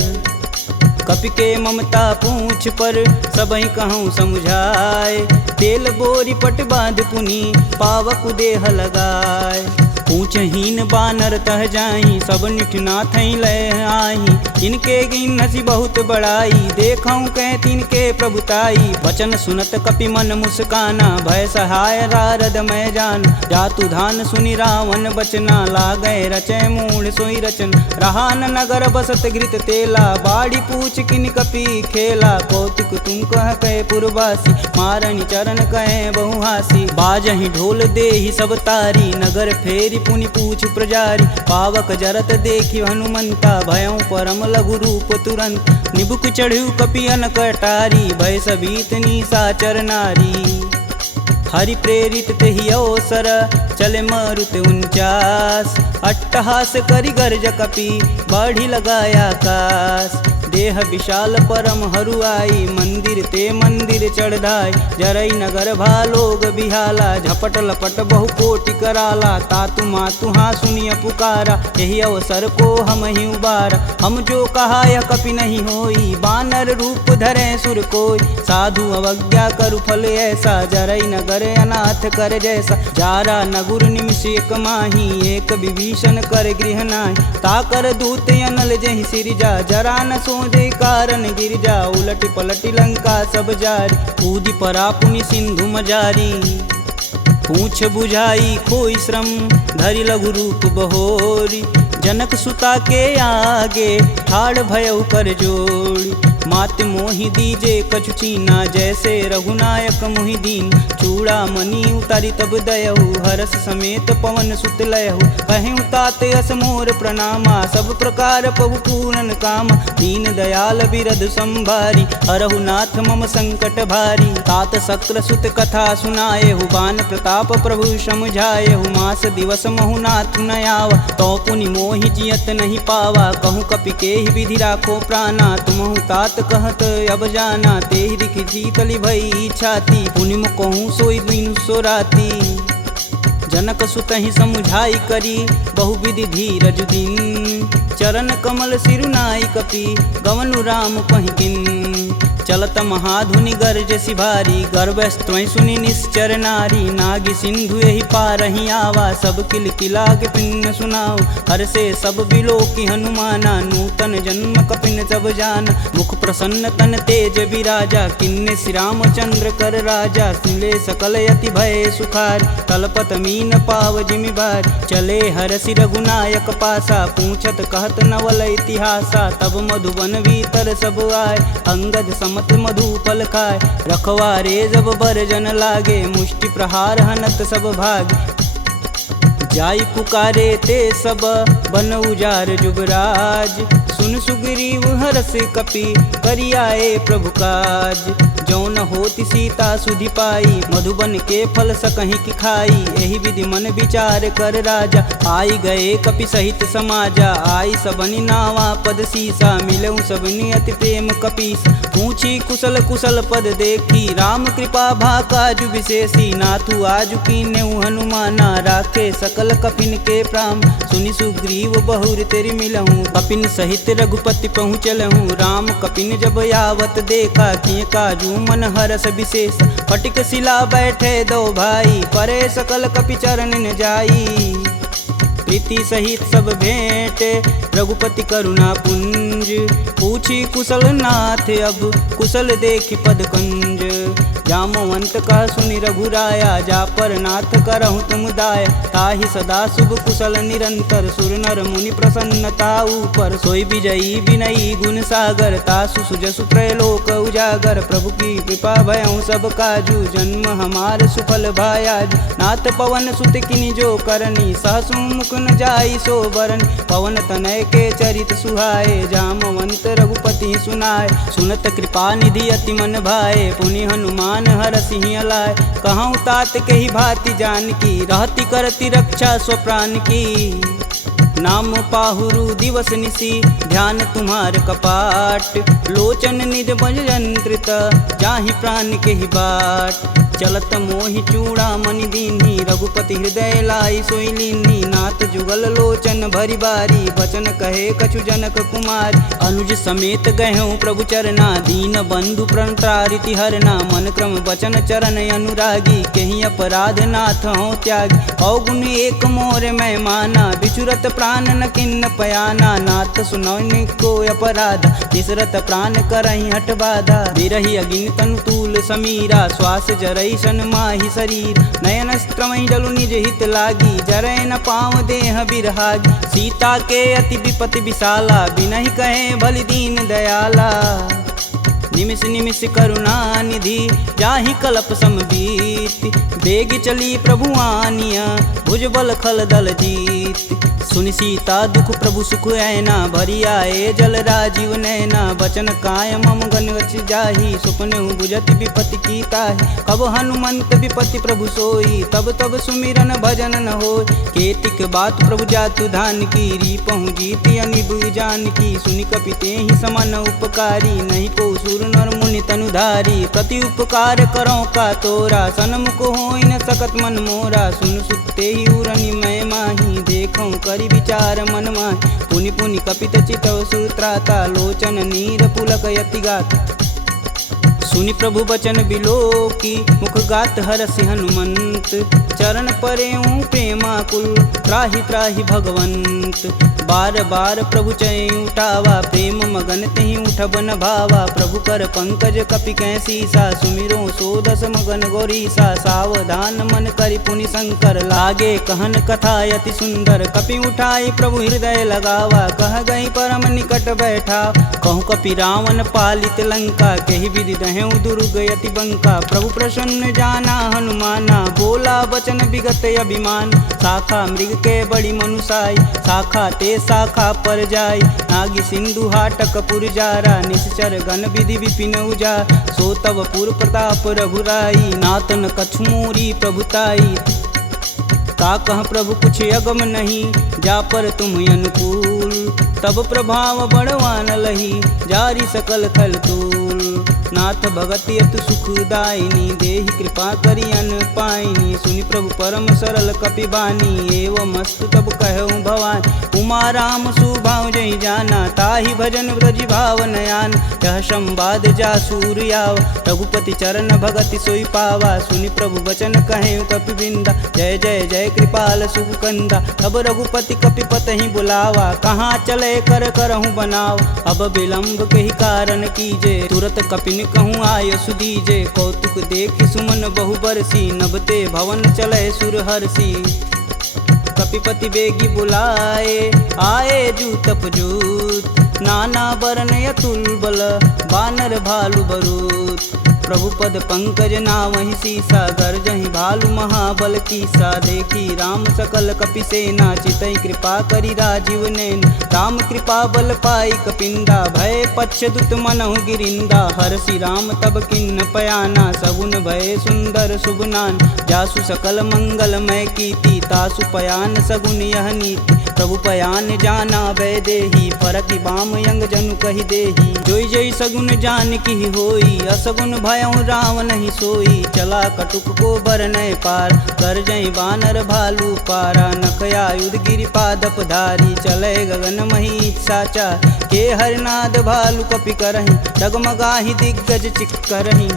कपि के ममता पूछ पर, सबई कहूँ समुझाए। तेल बोरी पट बांध पुनि, पावक देह लगाए। पूछहीन बानर तह जाई, सब निठना थई ले आई। इनके गिन हसी बहुत बड़ाई, देखऊं कह तिनके प्रभुताई। वचन सुनत कपि मन मुस्काना, भय सहाय रारद मैं जान। जातु धान सुनि रावण बचना, लागै रचय मूढ़ सोई रचन। रहा न नगर बसत घृत तेला, बाड़ी पूछ किन कपि खेला। कौतुक तुम कह कहे पुरवासी, मारणी चरण कहे बहुहासी। बाजहि ढोल देहि सब तारी, नगर फेरी पुनि पूछ प्रजारी। पावक जरत देखि हनुमंता, भयं परम लघु रूप तुरंत। निबुक चढ़ू कपि अनक अटारी, भय सबीत निशाचर नारी। हरि प्रेरित तेहि अवसर, चले मरुत 49। अट्टहास करि गर्ज कपि, बढ़ी लगाया आकाश। देह विशाल परम हरुआई, मंदिर ते मंदिर चढ़ाई। जरई नगर भालोग बिहाला, झपट लपट बहु कोटि कराला। तातु मातु हाँ सुनिय पुकारा, यही अवसर को हम ही उबारा। हम जो कहा यह कपि नहीं होई, बानर रूप धरे सुर कोई। साधु अवज्ञा करु फल ऐसा, जरई नगर अनाथ कर जैसा। जारा नगुर निमिष एक माही, एक विभीषण कर गृह नाही। ताकर दूत अनल जहि सिरजा, जरा न सोजे कारण गिरजा। उलट पलट लंका सब जारी, कूदि परा पुनि सिंधु मजारी। पूछ बुझाई खोई श्रम, धरि लघु रूप बहोरी। जनक सुता के आगे, ठाड़ भयउ कर जोड़ी। मात मोहि दीजे कछु चीना, जैसे रघुनायक मोहि दीन। चूड़ा मणि उतारी तब दयहु, हरस समेत पवन सुत लयहु। कहें तात यस मोर प्रणामा, सब प्रकार प्रभु पूरन काम। दीन दयाल बिरध संभारी, हरहु नाथ मम संकट भारी। तात शक्र सुत कथा सुनाएहु, बान प्रताप प्रभु समझाएहु। मास दिवस महु नाथ न आवा, तो पुनि मोहि जियत नहीं पावा। कहूँ कपि केहि विधि राखो प्राणा, तुमहु तात कहत अब जाना। तेहि दिख जीतली भई छाती, पुनि कहूँ सोई दिन सो राती। जनक सुतहि समुझाई करी, बहुविधि धीरज दिन। चरण कमल सिरुनाई कपि, गवनु राम पहिकिन। चलत महाधुनि गर्ज सिभारी, गर्भस्त्वं सुनि निश्चर नारी। नागी सिंधु यही पारहि आवा, सब किल किला के पिन्न सुनाओ। हर से सब बिलोकी हनुमाना, नूतन जन्म कपिन सब जान। मुख प्रसन्न तन तेज विराजा, किन्ने श्री रामचंद्र कर राजा। सुले सकल यति भय सुखार, कलपत मीन पाव जिमि बार। चले हरसि रघुनायक पासा, पूछत कहत नवल इतिहासा। तब मधुबन भीतर सब आए, अंगद समत मधु फल खाए। रखवारे जब बरजन लागे, मुष्टि प्रहार हनत सब भाग। जाई पुकारे ते सब, बन उजार जुगराज। सुन सुग्रीव हरस कपि, करियाए प्रभु काज। जौन होति सीता सुधि पाई, मधुबन के फल सकहीं की खाई। यही विधि मन विचार कर राजा, आई गए कपि सहित समाजा। आई सबनि नावा पद सीसा, मिलऊं सबनि अति प्रेम कपीस। पूछी कुशल कुशल पद देखी, राम कृपा भाकाजु विशेषी। नाथु आजु कीन्हु हनुमाना, राखे सकल कपिन के प्राम। सुनि सुग्रीव बहुर तेरि मिलहूँ, कपिन सहित रघुपति पहुँचलहूँ। राम कपिन जब यावत देखा, किए काजू मन हरस विशेष। फटिक शिला बैठे दो भाई, परे सकल कपि चरण न जाई। प्रीति सहित सब भेंट, रघुपति करुणा पुंज। पूछी कुशल नाथ अब, कुशल देखि पद कंज। जामवंत कह सुनि रघुराया, जा पर नाथ करहु तुम दाया। ताहि सदा शुभ कुशल निरंतर, सुर नर मुनि प्रसन्नता ऊपर। सोई विजयी विनयी गुण सागर, तासु सुजसु त्रैलोक उजागर। प्रभु की कृपा भयउ सब काजू, जन्म हमार सुफल भायाजू। नाथ पवन सुत किनि जो करनी, सहसु मुख न जाई सो बरन। पवन तनय के चरित सुहाए, जामवंत रघुपति सुनाए। सुनत कृपा निधि अति मन भाए, पुनि हनुमान हरसिहि अलाय। कहूँ तात के ही भांति जानकी, रहती करती रक्षा स्वप्राण की। नाम पाहुरु दिवस निसी, ध्यान तुम्हार कपाट। लोचन निज बज यंत्रित, जाहि प्राण के ही बाट। चलत मोहि चूड़ामणि दीन्ही, रघुपति हृदय लाई सोई लीन्ही। नाथ जुगल लोचन भरी बारी, बचन कहे कछु जनक कुमार। अनुज समेत गहूँ प्रभु चरना, दीन बंधु प्रणतारिति हरना। मन क्रम बचन चरण अनुरागी, कहीं अपराध नाथ हो त्यागी। अवगुण एक मोर मैं माना, बिचुरत प्राण न किन्न पयाना। नाथ सुनौनि को अपराध, तिसरत प्राण करहि हट बाधा। बिरहि अगिन तनु तूल समीरा, श्वास जरई सन माहि शरीर। नयन स्त्रमहि जलु निज हित लागी, जरै न पाँव देह बिरहागी। सीता के अति विपति विशाला, बिनहि कहे भलि दीन दयाला। निमिष निमिष करुणा निधि, जाहि कल्प समबीत। बेग चली प्रभु आनिया, भुजबल खल दल जीत। सुनि सीता दुख प्रभु सुख ऐना, भरी आए जल राजीव नैना। बचन काय मम गन गच जाहि, सुपने बुझति विपति की ताहि। कब हनुमंत विपति प्रभु सोई, तब तब सुमिरन भजन न होय। केतिक बात प्रभु जातु धान की, रीपहु जीति अनिबु जान की। सुनि कपिते ही समन उपकारी, नहीं को सुर नर मुनि तनुधारी। प्रति उपकार करो का तोरा, सन्मुख होई न सकत मन मोरा। सुन सुते ही उरनि मैं माही, देखऊँ करि विचार मन माहि। पुनि पुनि कपित चितव सुत्राता, लोचन नीर पुलक यति गाता। सुनि प्रभु बचन बिलोकी, मुख गात हरसि हनुमंत। चरण परेऊँ प्रेमाकुल, त्राहि त्राहि भगवंत। बार बार प्रभु चै उठावा, प्रेम मगन तेहि उठब न भावा। प्रभु कर पंकज कपि कै सीसा, सुमिरो सो दस मगन गौरीसा। सावधान मन करि पुनि शंकर, लागे कहन कथा यति सुंदर। कपि उठाई प्रभु हृदय लगावा, कह गई परम निकट बैठा। कहूँ कपि रावण पालित लंका, कहि विधि दहेउ दुर्ग यति बंका। प्रभु प्रसन्न जाना हनुमाना, बोला बचन विगत अभिमान। शाखा मृग के बड़ी मनुसाई, शाखा ते शाखा पर जाई। नागी सिंधु हाटक पुर जारा, निश्चर गण विधि विपिन उजा। सो तब पुर प्रताप रघुराई, नातन कछु मोरी प्रभुताई। का कह प्रभु कुछ अगम नहीं, जा पर तुम अनुकूल। तब प्रभाव बड़वान लही, जारी सकल खल तूल। नाथ भगति अतु सुखदायिनी, देहि कृपा करि अन पाइनी। सुनि प्रभु परम सरल कपि बानी, एवं अस्तु तब कहऊँ भवानी। उमा राम सुभाव जहि जाना, ताहि भजन ब्रज भाव नयान। यह संवाद जासूर याव, रघुपति चरण भगति सोई पावा। सुनि प्रभु बचन कहें कपि बिंदा, जय जय जय कृपाल सुख कंदा। तब रघुपति कपि पतहि बुलावा, कहाँ चले कर करहूँ बनाव। अब विलंब के ही कारण कीजे, तुरत कपिन कहूँ आय सुदीजे। कौतुक देखि सुमन बहु बरसी, नभते भवन चले सुर हर्षि। कपिपति बेगी बुलाए, आए जूतप जूत। नाना बरन अतुल बल, बानर भालु बरूत। प्रभु पद पंकज नावहि सीसा, गर्जहि भालु महाबल कीसा। देखी राम सकल कपि सेना, चितई कृपा करि राजीव नैन। राम कृपा बल पाई कपिंदा, भय पश्चदुत मनहु गिरिंदा। हरषि राम तब किन्न पयाना, सगुन भय सुंदर शुभनान। जासु सकल मंगलमय कीर्ति, तासु पयान सगुन यह नीति। प्रभु पयान जाना भय देही, फरकि बाम यंग जनु कहि देही। जोई जोई सगुन जान की होई, असगुन भयउ राम नहीं सोई। चला कटुक को बरनय पार, कर जय बानर भालू पारा। नखया युध गिरि पादप धारी, चले गगन मही साचा। के हरनाद भालू कपि करहि, डगमगाहि दिग्गज चिक करहि।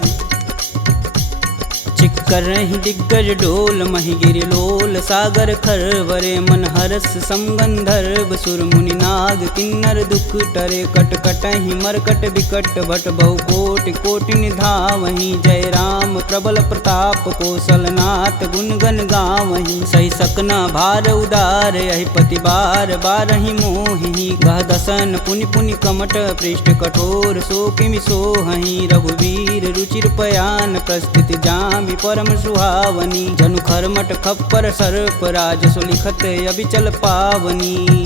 चिक्करहि दिग्गज डोल, महि गिरि लोल सागर खरवरे। मन हरस समगंधर्व सुर मुनि नाग, किन्नर दुख टरे। कट कटहि मरकट विकट, भट बहु कोटि कोटि निधावहि। जय राम प्रबल प्रताप, कौशलनाथ गुण गण गावहि। सही सकना भार उदार, यहि पति बार बारहि मोहि। गह दसन पुनि पुनि कमट, पृष्ठ कठोर सो किमि सोहहि। रघुवीर रुचिर पयान, प्रस्थित जामि परम सुहावनी। जनु खरमट खप्पर सर्प, राज सुलिखत अबिचल पावनी।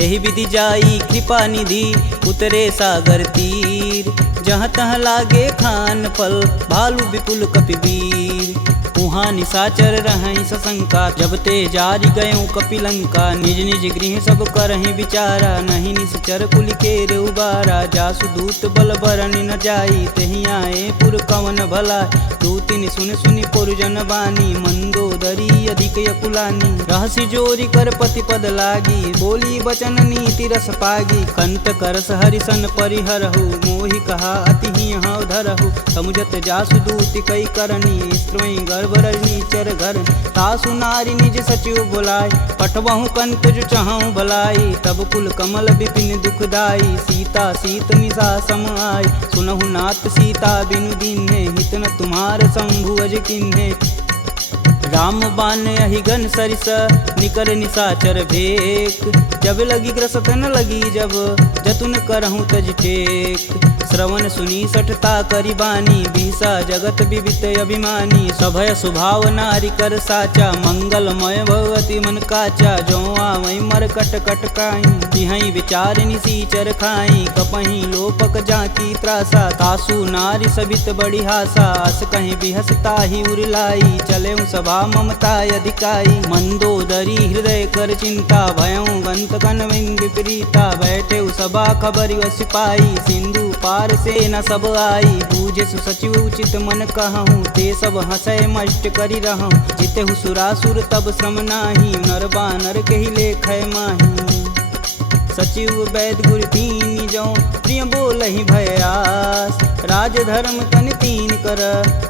एहि विधि जाई कृपा निधि, उतरे सागर तीर। जहाँ तहाँ लागे खान फल, भालू विपुल कपि वीर। वहाँ निशाचर रहई सशंका, जब ते जारी गयों कपिलंका। निज निज गृह सब करहि विचारा, नहीं निश्चर कुल के रे उबारा। जासु दूत बल बरनि न जाई, तेहि आए पुर कवन भला। दूतिन सुन सुनि पुरजन बानी, मंदोदरी अधिक यकुलानी। रहसि जोरी कर पति पद लागी, बोली बचन नीति रस पागी। कंत करस हरिसन परिहरहु, मोहि कहा अति ही हव धरहु। समुझत जासु दूति कई करनी, स्त्रोई गर्भ रजनी चर घर। तासु नारी निज सचिव बुलाय, पठबहु कंत जो चहु भलाई। तब कुल कमल विपिन दुखदाई, सीता सीत निशा सम आय। सुनहु नाथ सीता बिनु दीन्हे, हित न तुम्हार शंभु अज किन्हे। राम बान अहिगन सरिस, निकर निशाचर भेक। जब लगी ग्रसत न लगी जब, जतुन करहूँ तज टेक। श्रवण सुनी सठता करी बानी, बीसा जगत विवित अभिमानी। सभय स्वभाव नारी कर साचा, मंगलमय भगवती मन काचा। जो आवै मर कट कट काई, तिहै विचार निसीचर खाई। कपहि लोपक जाकी त्रासा, तासु नारी सबित बड़ी हासा। अस कहीं बिहसता ही उरलाई, चले सभा ममता अधिकाई। मंदोदरी हृदय कर चिंता, भयं गंत कन विपरीता। बैठे सभा खबर सिपाही, सिंधु पार से न सब आई। बूझे सुसचिव उचित मन कहूँ, ते सब हंसय मष्ट करी रहूँ। जितेहु सुरासुर तब श्रम नाही, नर बानर केहि लेखय माही। सचिव वैद गुर तीन जौ, प्रिय बोलहि भयास। राज धर्म तन तीन कर,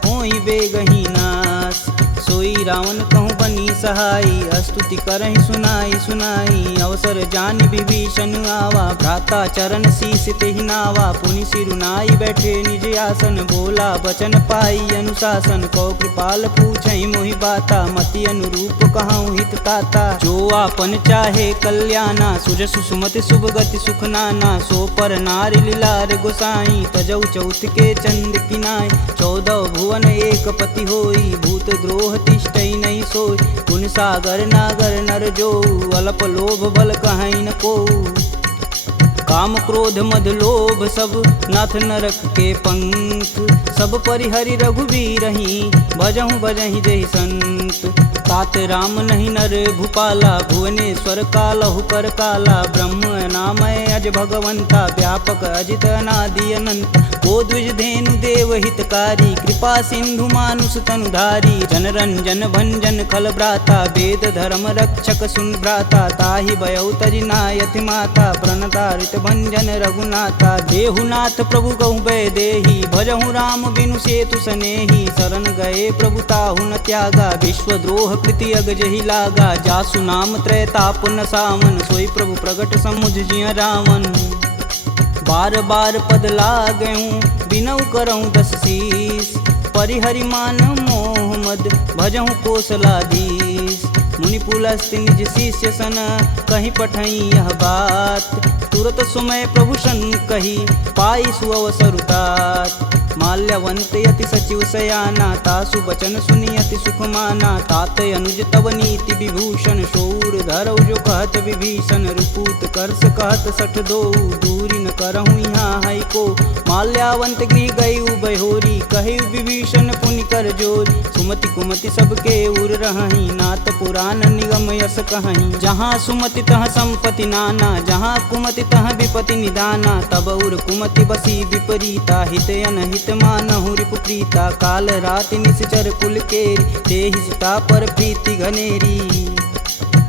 होई बेगहि नास। सोई रावण कहूँ बनी सहाई, स्तुति करहि सुनाई सुनाई। अवसर जानि विभीषण आवा, भ्राता चरण शीस तेहि नावा। पुनि सिरुनाई बैठे निज आसन, बोला बचन पाई अनुशासन। कौ कृपाल पूछहि मोहि बाता, मति अनुरूप कहूँ हित ताता। जो आपन चाहे कल्याणा, सुजसु सुमति शुभ गति सुख नाना। सो पर नारी लीलार गोसाई, तजौ चौथ के चंद किनाई। 14 भुवन एक पति होई, भूत द्रोह तिष्ठै नहीं सोई। गुण सागर नागर नर जो, अल्प लोभ बल कहीं न को। काम क्रोध मद लोभ सब, नाथ नरक के पंख। सब परिहरि रघुवीरहि, भजहु भजहि जहि संत। तात राम नहीं नर भूपाला, भुवनेश्वर कालहु कर काला। ब्रह्म नामय अज भगवंता, व्यापक अजित अनादि अनंत। वो द्विज धेनु देव हितकारी, कृपा सिंधु मानुष तनुधारी। जन रंजन भंजन खल भ्राता, वेद धर्म रक्षक सुन भ्राता। ताहि भयउ तजि नायति माता, प्रणतारित भंजन रघुनाथा। देहुनाथ प्रभु कहु भय देहि, भजहु राम बिनु सेतु सनेहि। शरण गए प्रभु ताहु न त्यागा, विश्वद्रोह कृति अग जहि लागा। जासु नाम त्रैताप न सावन, सोई प्रभु प्रगट समुझ जिय रावण। बार बार पद लागऊं, बिनऊ करऊं 10 शीस। परिहरि मान मोह मद, भजहु कोसलाधीश। मुनि पुलस्त्य निज शिष्य सन, कहीं पठई यह बात। तुरत सुमय प्रभु सन कही, पाई सुअवसर तात। माल्यवंत यति सचिव सयाना, तासु बचन सुनि अति सुख माना। तात अनुज तव नीति विभूषण, शौर धरऊ जो कहत विभीषण। रुपूत करस कहत सठ दोऊ, दूरी न करहूँ यहाँ है को। माल्यावंत गृह गयु बहोरी, कहे विभीषण पुनि कर जोरी। सुमति कुमति सबके उर रहहीं, नाथ पुराण निगम यस कहीं। जहाँ सुमति तह संपत्ति नाना, जहाँ कुमति तह विपति निदाना। तब उर कुमति बसी विपरीता, हित अनहित मानहु रिपु प्रीता। काल राति निश्चर कुल केरी, तेहि सीता पर प्रीति घनेरी।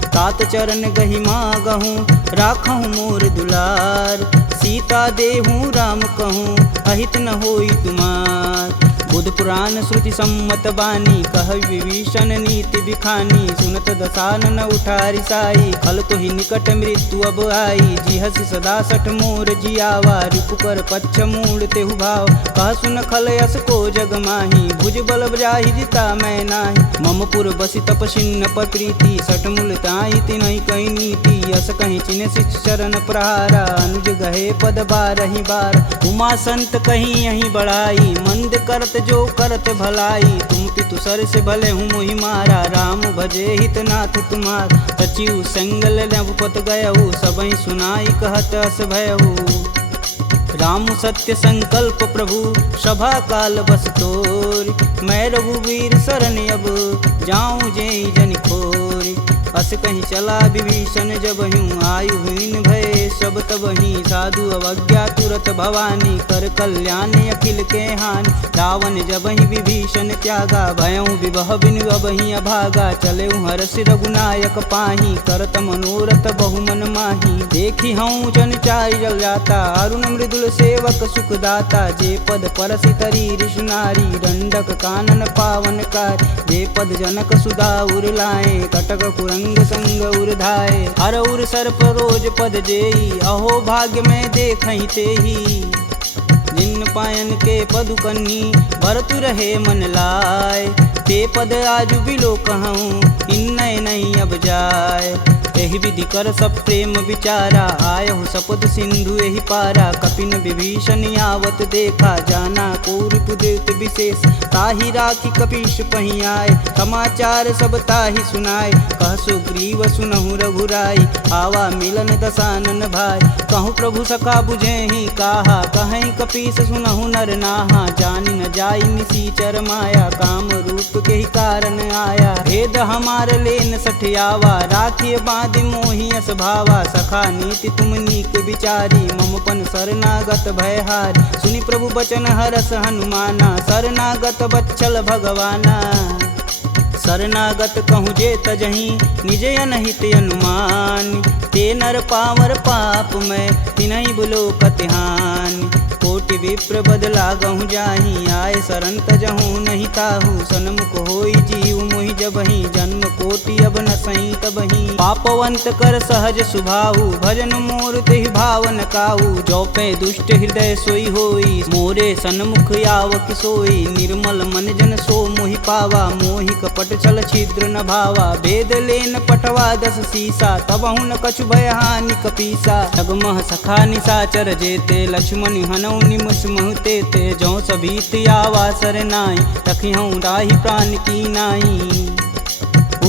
तात चरण गहि मागहूँ, राखहूँ मोर दुलार। सीता देहूँ राम कहूँ, अहित न होई तुमार। बुध पुराण श्रुति सम्मत बानी, कह विभीषण नीति बिखानी। सुनत दसानन उठारी साई, खल तो ही निकट मृत्यु अब आई। जिहसि सदा सठ मोर जियावा, रिपु कर पच्छ मूड तेहु भाव। कह सुन खल यस को जग माही, भुज बल जाहि जिता मैं नाही। मम पुर बसि तपसिन्न पर प्रीति, सठ मूल ताहि तिनहि कही नीति। यस कहीं चिन्ह शिष्य चरण प्रहारा, अनुज गहे पद बारहि बार। उमा संत कहीं यहीं बढ़ाई, मंद करत जो करत भलाई। तुम पितु सर से भले हूँ मोहि मारा, राम भजे हित नाथ तुम्हार। सचिव संगल नभपत गयहु, सबहि सुनाई कहत अस भयहु। राम सत्य संकल्प प्रभु सभा काल बस तोर। मैं रघुवीर शरण अब जाऊं जय जन खोर। अस कहीं चला विभीषण जब हूँ आयुहीन भय सब तब ही साधु अवज्ञा तुरत भवानी कर कल्याण अखिल के हानि। रावण जब ही विभीषण त्यागा भयऊ विभह बिनु अब ही अभागा। चले हर्ष रघुनायक पाही करत मनोरथ बहुमन माही। देखी हूँ जन चारि जल जाता अरुण मृदुल सेवक सुखदाता। जे पद परसि तरी ऋषुनारी दंडक कानन पावन कार। जे पद जनक सुधा उर लाए कटक कुरंग संग उर्धाए। हर उर सर्प रोज पद जेई अहो भाग्य में देखहि तेहि। जिन पायन के पदु कन्ही भरतु रहे मन लाय। ते पद आजु बिलो कहूँ इन्नय नहीं अब जाय। एहि विधि कर सब प्रेम विचारा आयहु सपद सिंधु एहि पारा। कपिन विभीषण आवत देखा जाना कौरपुदित विशेष। ताहि राखी कपीश पही आए समाचार सब ताहि सुनाए। कह सुग्रीव सुनहु रघुराई आवा मिलन दसानन भाई। कहूँ प्रभु सखा बुझे ही काहा कहीं कपीस सुनहु नर नाहा। जानि न जाई निसीचर माया काम रूप के ही कारण आया। भेद हमार लेन सठियावा राखिय बांधि मोहि अस भावा। सखा नीति तुम नीक विचारी ममपन शरणागत भयहारी। सुनि प्रभु बचन हरस हनुमाना शरणागत बच्चल भगवाना। शरणागत कहूँ जे तजही निज अनहित अनुमान। ते नर पावर पाप में तिनहि बुलो कतिहान। कोटि विप्र बदला गहूँ जाही आए शरण तजहूँ नहीं ताहू। सन्मुख होई जीव मोहि जबहि जन्म कोटि अब न सही तबहि। पापवंत कर सहज सुभाऊ भजन मोर तेहि भावन काऊ। जौपे दुष्ट हृदय सोई होई मोरे सन्मुख आव किसोई। निर्मल मन जन सो मोहि पावा मोहि कपट छल छिद्र न भावा। भेद लेन पटवा दस सीसा तबहु न कछु भय हानि कपीसा। जगमह सखा निसाचर जेते लक्ष्मण हनौ निमस महते ते। जौ सभीत आवा सरनाई रखिहूँ राही प्राण की नाई।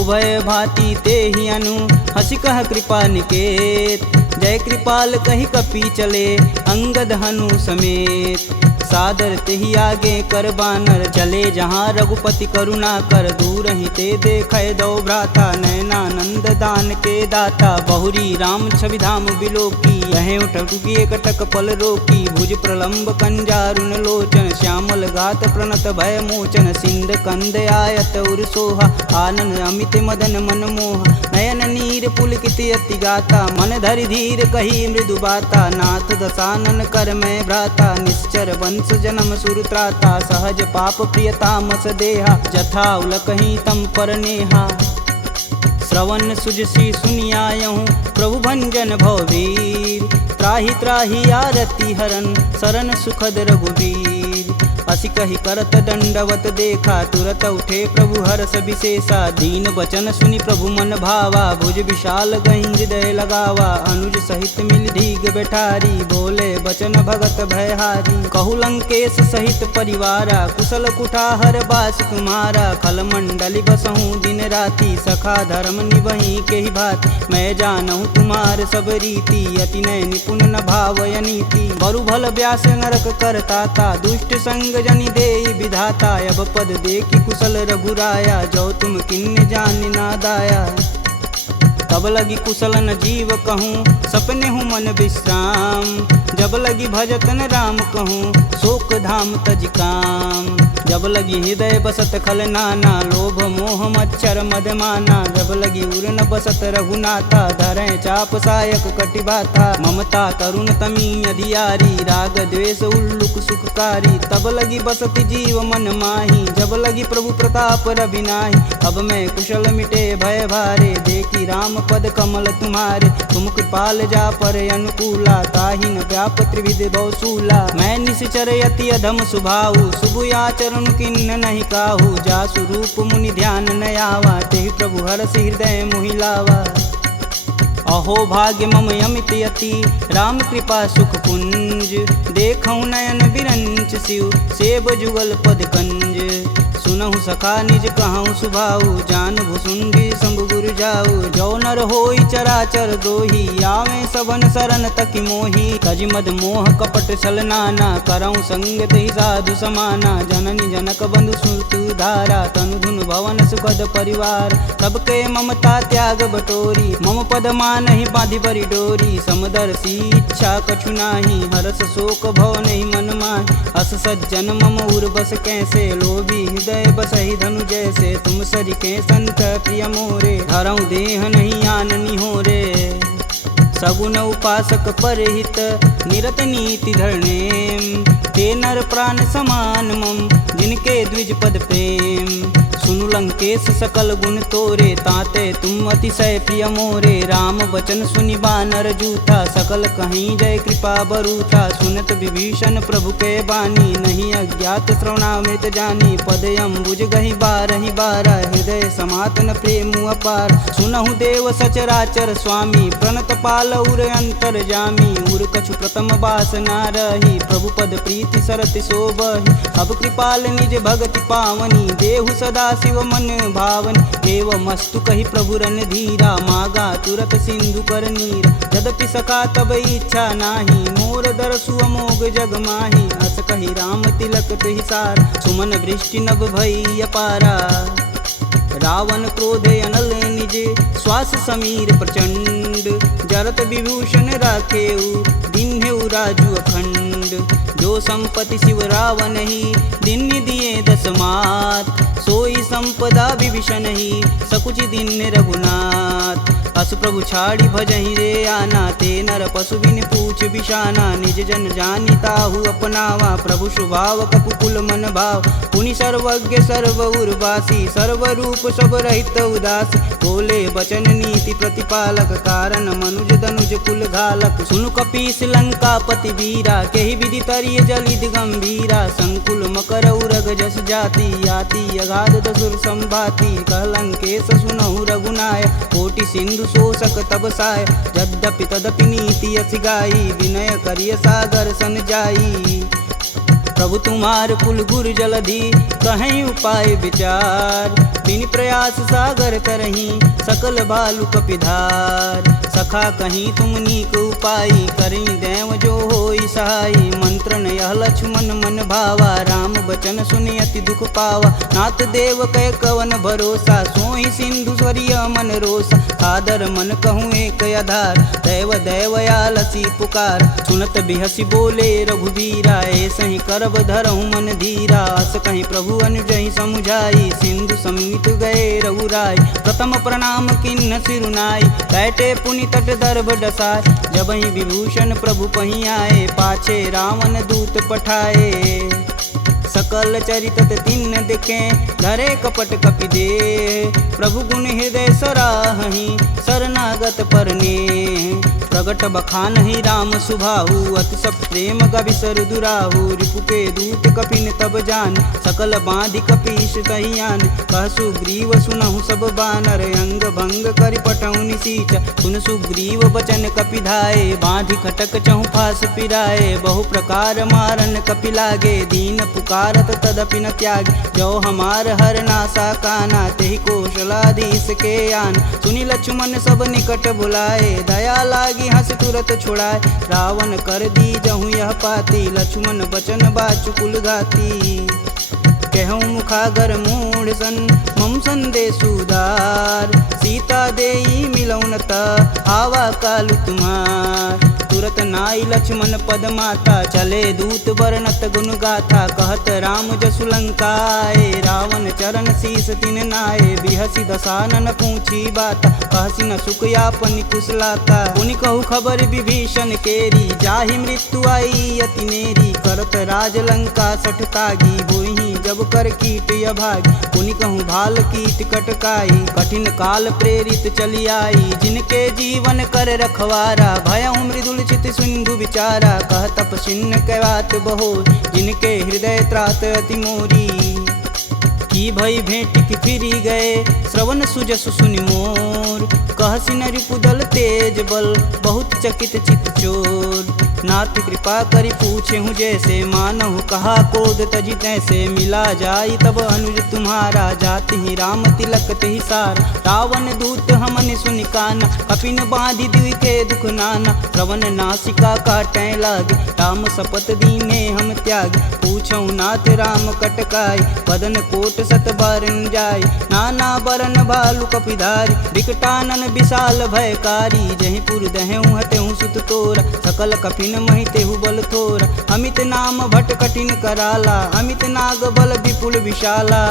उभय भांति ते ही अनु हसी कह कृपा निकेत। जय कृपाल कही कपी चले अंगद हनु समेत। सादर तेहि आगे कर बानर चले जहाँ रघुपति करुणा कर। दूर ही ते देखै दो भ्राता नयनानंद दान के दाता। बहुरी राम छवि धाम बिलोकी यहें उठुकी एकटक पल रोकी। भुज प्रलंब कंजारुन लोचन श्यामल गात प्रणत भय मोचन। सिंध कंद आयत उर सोहा आनन अमित मदन मन मोह। नयन नीर पुलकित अति गाता मन धरि धीर कही मृदु बाता। नाथ दसानन कर मैं भ्राता निश्चर वंश जन्म सुरत्राता। सहज पाप प्रियता मस देहा जथा उलकहीं तम पर नेहा। श्रवण सुजसी सुनियायहूँ प्रभु भंजन भववीर। त्राहि त्राहि आरती हरन शरण सुखद रघुवीर। असी कही करत दंडवत देखा तुरत उठे प्रभु हर्ष विशेषा। दीन बचन सुनि प्रभु मन भावा भुज विशाल गही हृदय लगावा। अनुज सहित मिल धीग बैठारी बोले बचन भगत भयहारी। कहु लंकेश सहित परिवारा कुशल कुठाहर बास तुम्हारा। खल मंडली बसहूँ दिन राति सखा धर्म निबही के ही भात। मैं जानहूँ तुम्हार सब रीति अति नय निपुण न भावय नीति। बरु भल व्यास नरक करताता दुष्ट संग जनि देई विधाता। अब पद देखी कुशल रघुराया जो तुम किन्ने जान ना दाया। तब लगी कुशल न जीव कहूँ सपने हूँ मन विश्राम। जब लगी भजतन राम कहूँ शोक धाम तज काम। जब लगी हृदय बसत खल नाना लोभ मोह मच्छर मदमाना। जब लगी उर न बसत रघुनाथा धरें चाप सायक कटिबाथा। ममता तरुण तमी अधियारी राग द्वेष उल्लुक सुखकारी। तब लगी बसत जीव मन माही जब लगी प्रभु प्रताप रविनाही। अब मैं कुशल मिटे भय भारे देखी राम पद कमल तुम्हारे। तुम कृपाल जा पर अनुकूला ताहि न व्याप त्रिविध बहुसूला। मैं निश्चर यति अधम सुभाऊ शुभ आचरण किन्न नहीं काहू। जासु रूप मुनि ध्यान न आवा तेहि प्रभु हरसि हृदय मोहि लावा। अहो भाग्य मम अमित यति राम कृपा सुख पुंज। देखऊँ नयन बिरंच शिव सेब जुगल पद कंज। सुनहु सखा निज कहूँ सुभाऊ, जान भुसुंडी शंभु गुरु जाऊ। जो नर होई चराचर दोही, आवे सबन शरण तकी मोही। तज मद मोह कपट छल नाना, करऊँ संग तेहि साधु समाना। जननी जनक बंधु सुत धारा, तनु धुन भवन सुखद परिवार। सबके ममता त्याग बटोरी, मम पद मानहि बांधि बरी डोरी। समदर्शी इच्छा कछु नाही, हरस शोक भव नहीं मन माहि। अस सज्जन मम उर बस कैसे, लोभी हृदय बसहि धनु जैसे। तुम सरिके संत प्रिय मोरे, धरऊँ देह नहीं आननी हो रे। सगुन उपासक परहित, निरत नीति धरणे। ते नर प्राण समान मम, जिनके द्विज पद प्रेम। सुनु लंकेश सकल गुण तोरे, ताते तुम अतिशय प्रिय मोरे। राम बचन सुनि बानर जूठा, सकल कहीं जय कृपा बरूठा। सुनत विभीषण प्रभु के बानी, नहीं अज्ञात श्रवणामृत जानी। पद अम्बुज गहि बारहि बारा, हृदय समातन प्रेम अपार। सुनहु देव सचराचर स्वामी, प्रणत पाल उर अंतर जामी। उर कछु प्रथम बास ना रही, प्रभु पद प्रीति सरति शोभहि। अब कृपाल निज भगति पावनी, देहु सदा शिव मन भावनी। एवमस्तु कहि प्रभु रन धीरा, मागा तुरत सिंधु कर नीर। यद्यपि सखा तब इच्छा नाही, मोर दरसु अमोघ जग माही। अस कहि राम तिलक तुहि सार, सुमन वृष्टि नभ भई अपारा। रावण क्रोधे अनल निज, श्वास समीर प्रचंड। जरत विभूषण राखेऊ, दिन्हेऊ राजु अखंड। जो संपत्ति शिव रावण ही, दिन दिए 10 मात। सोई संपदा विभीषण ही, सकुच दिन रघुनाथ। अस प्रभु छाड़ी भजहि रे आना, ते नर पशु बिन पूछ बिशाना। निज जन जानि ताहु अपनावा, प्रभु स्वभाव कपुकुल मन भाव। पुनि सर्वज्ञ सर्व उर्वासी, सर्वरूप सब रहित उदासी। बोले बचन नीति प्रतिपालक, कारण मनुज धनुज कुल घालक। सुनु कपीस लंकापति वीरा, केहि विधि तरिय जलिद गंभीरा। संकुल मकर उरग जस जाति, याति अगाध दसुर संभाति। कहलंकेश सुनहु रघुनाय, कोटि सिंधु शोषक तब साय। यद्यपि तदपि नीति यस गाई, विनय करिय सागर सन जाई। प्रभु तुम्हार कुल गुर जलधि, कहीं उपाय विचार। बिन प्रयास सागर तरही, सकल भालु कपिधार। सखा कहीं तुम नीक उपाय, करी देव जो होई सहाई। मंत्रन यह लक्ष्मण मन भावा, राम बचन सुनि अति दुख पावा। नाथ देव कै कवन भरोसा, सोहि सिंधु स्वरिय मन रोसा। सादर मन कहूँ एक आधार, दैव दैवयालसी पुकार। सुनत बिहसी बोले रघुबीरा, ऐसहि करब धरहु मन धीरा। अस कहीं प्रभु अनुजहि समुझाई, सिंधु समीत गए रघुराय। प्रथम प्रणाम किन्न सिरुनाई, बैठे पुनि तट दर्भ डसाय। जबहि विभूषण प्रभु पहीं आए, पाछे रावण दूत पठाए। सकल चरित तिन्न देखे, धरे कपट कपि दे। प्रभु गुण हृदय सराहहि, शरणागत परने। प्रगट बखानहि राम सुभाहु, अति सब प्रेम गविसर दुराहु। रिपु के दूत कपिन तब जान, सकल बांधि कपीश तहियान। कह सुग्रीव सुनहु सब बानर, अंग भंग करि पठौं निसीच। सुन सुग्रीव बचन कपि धाये, बांधि खटक चहु फास पिराए। बहु प्रकार मारन कपि लागे, दीन पुकारत तदपि न त्याग। जो हमार हर नासा काना, तेहि कौशलाधीश के आन। सुनि लक्ष्मण सब निकट बुलाए, दया लागी हंस तुरत छुड़ाए। रावण कर दी जहूँ यह पाती, लक्ष्मण बचन बाचुकुल घाती। कहूँ मुखागर मूढ़ सन, मम संदेश उदार। सीता देई मिलौनता, आवा कालु तुम्हार। तुरत नाई लक्ष्मण पद माता, चले दूत बरनत गुण गाथा। कहत राम जसु लंकाए, रावण चरण शीस तिन नाये। बिहसी दसानन पूछी बाता, कहसी न सुख यापन कुशलाता। पुनि कहु खबर विभीषण केरी, जाहि मृत्यु आई अति नेरी। करत राज लंका सठ तागी, होहि जब कर कीट अभागी। पुनि कहूँ भाल कीट कटकाई, कठिन काल प्रेरित चली आई। जिनके जीवन कर रखवारा, भयउ मृदुल चित सिंधु विचारा। कह तपसिन्न कैवात बहो, जिनके हृदय त्रात अति मोरी। की भई भेंट की फिरी गए, श्रवण सुजस सुनि मोर। मोर। कहसी न रिपुदल तेज बल बहुत चकित चित चोर। नाथ कृपा करी पूछे हूँ जैसे मानहु कहा कोद तजी तैसे। मिला जाई तब अनुज तुम्हारा जाति ही राम तिलक ही सारा। रावण दूत हमन सुनि काना कपिन बांधि दिव्य के दुख नाना। श्रवण नासिका काटै लागे राम शपथ दीने हम त्याग। पूछौ नाथ राम कटकाई बदन कोट सत बारन जाय। नाना बरन भालु कपिधारी विकटानन विशाल भयकारी। जहि पुर दहु हतेहु सुत तोरा सकल कपिन महितेहु बल थोरा। अमित नाम भट कठिन कराला अमित नाग बल विपुल विशाला।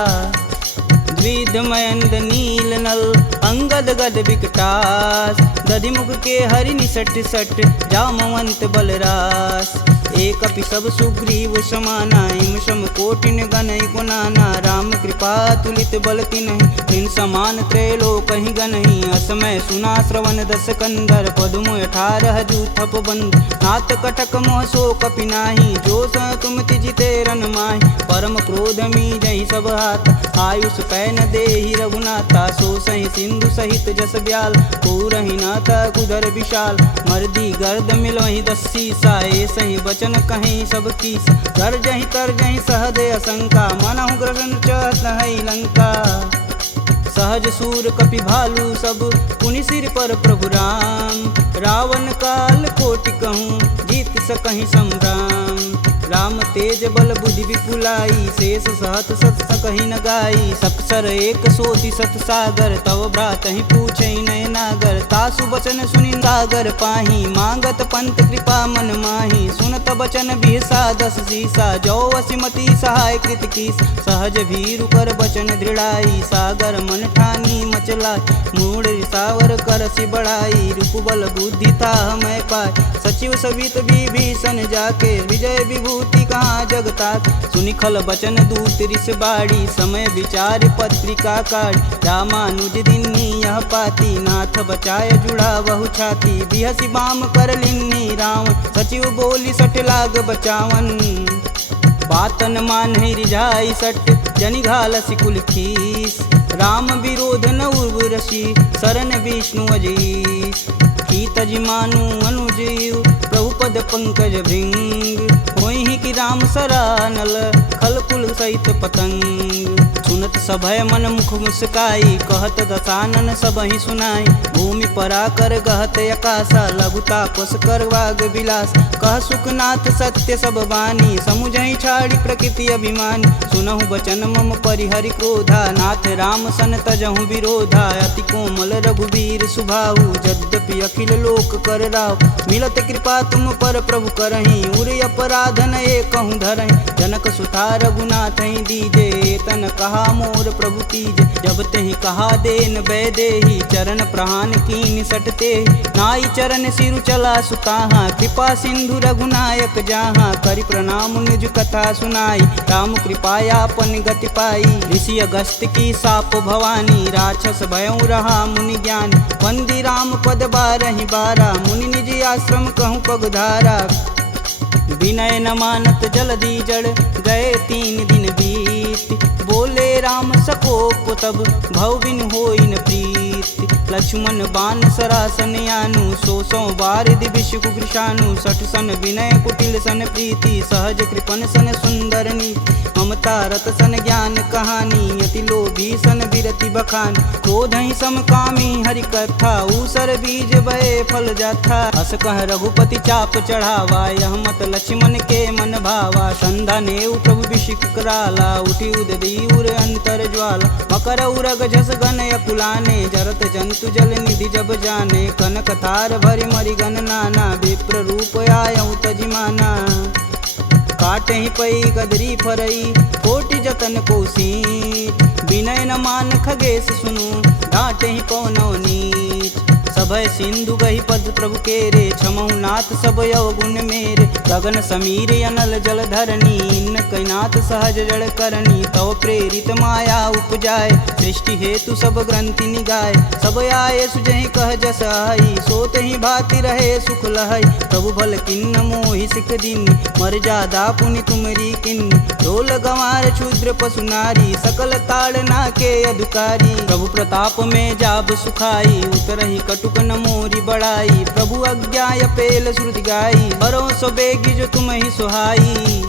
द्विध मयंद नील नल अंगद गद विकटास। दधिमुख के हरि निसट सट जामवंत बलरास। एक अपि सब सुग्रीव समाना इम सम कोटिन गनई गुनाना। राम कृपा तुलित बल तिन्हि तिन समान त्रैलोक ही गनहि। असमय सुना श्रवण दस कंदर पदुम 18 जूथप बंद। नाथ कटक मोह सो कपि नाही जो स तुम तिजिते रन माहि। परम क्रोध मी जहि सब हाथ आयुष पैन देहि रघुनाथा। सो सहि सिंधु सहित जस ब्याल पूरहि नाथा कुधर विशाल। मर्दी गर्द मिलोहि 10 सीसा ए सही बचन कहीं सब कीस। गर्जहि तरजहि सहदे असंका मनहु ग्रसन चहत है लंका। सहज सूर कपि भालू सब पुनि सिर पर प्रभु राम। रावण काल कोटि कहूँ जीत सकहि संग्राम। राम तेज बल बुद्धि विपुलाई शेष सहत सत सकहि न गाई। सकसर एक सोति सत सागर तव भ्रात ही पूछै नय नागर। तासु बचन सुनि सागर पाही मांगत पंत कृपा मन माही। सुनत बचन बिहसा 10 सीसा जो वसिमती सहाय कृत कीस। सहज भीरु कर बचन दृढ़ाई सागर मन ठानी मचला। मूढ़ सावर करसि बढ़ाई रूप बल बुद्धि था मैं पाय। सचिव सवित विभीषण जाके विजय विभूति कहाँ जगता। सुनिखल बचन दूत ऋष बाड़ी समय विचार पत्रिका काढ़। रामानुज दिन्नी यह पाती नाथ बचाय जुड़ा बहु छाती। बिहसी बाम कर लिन्नी रावण सचिव बोली सट लाग बचावन। बातन मान रिझाई सट जनि घालसी कुल खीस। राम विरोध न उर्वरसी शरण विष्णु अजीस। की तज मानु अनुजीव प्रभु पद पंकज भृंग। होहि कि राम सरानल खल कुल सहित पतंग। सुनत सभय मन मुख मुस्काई कहत दसानन सबहि सुनाई। भूमि परा कर गहत आकाशा लघु तापस कर वाग विलास। कह सुखनाथ सत्य सब बानी समुझहि छाड़ी प्रकृति अभिमानी। सुनहु बचन मम परिहरि क्रोधा नाथ राम सन तजहु विरोधा। अति कोमल रघुवीर सुभाहु यद्यपि अखिल लोक कर राव। मिलत कृपा तुम पर प्रभु करहि उर अपराधन एकहु धरहि। जनक सुता रघुनाथ दीजे तन कहा मोर प्रभु तीज। जब तेहि कहा देन बैदेही चरण प्रहान कीन सटते। नाई चरण सिरु चला सुताहा कृपा सिंधु रघुनायक जहाँ। करि प्रणाम निज कथा सुनाई राम कृपायापन गति पाई। ऋषि अगस्त की साप भवानी राक्षस भयउ रहा मुनि ज्ञान। वंदी राम पद 12 मुनि निज आश्रम कहूँ पगधारा। विनय न मानत जलधि जड़ गए 3 दिन बीत। बोले राम सकोप तब भव बिन होई न प्रीत। लक्ष्मण बाण सरासन यानु 100 बार दिविश कुकृशानु। 60 सन विनय कुटिल सन प्रीति सहज कृपन सन सुंदर नीति। ममता रत सन ज्ञान कहानी अति लोभी सन विरति बखान। क्रोधहि समकामी हरि कथा ऊसर बीज भय फल जाथा। अस कह रघुपति चाप चढ़ावा यह मत लक्ष्मण के मन भावा। संधा नेउ प्रभु विषिक कराला उठी उददी उर अंतर ज्वाला। मकर उरग झस गन अकुलाने जरत जंतु जल निधि जब जाने। कनक थार भरि मरि गन नाना विप्र रूप आयउ तजिमाना। काटे ही पई कदरी फरई कोटि जतन कोसी। विनय न मान खगेश सुनु डांटे ही पौनौ नीच। प्रभय सिंधु गही पद प्रभु केरे, क्षमहु नाथ सब अवगुण मेरे। गगन समीर अनल जल धरनी, इन कैनाथ सहज जड़ करनी। तव प्रेरित माया उपजाय, सृष्टि हेतु सब ग्रंथि निगाय। सब आए सुजहि कह जस आई, सोत ही भाति रहे सुख लहै। प्रभु भल किन्न मोहि सिख दीनी, मर्यादा पुनि तुमरी किन्नी। ढोल गंवार क्षुद्र पशु नारी, सकल ताड़ना के अधिकारी। प्रभु प्रताप में जाब सुखाई, उतरहि कटुक न मोरी बड़ाई। प्रभु आज्ञा पेल श्रुति गाई, बरो सो बेगी जो तुम ही सुहाई।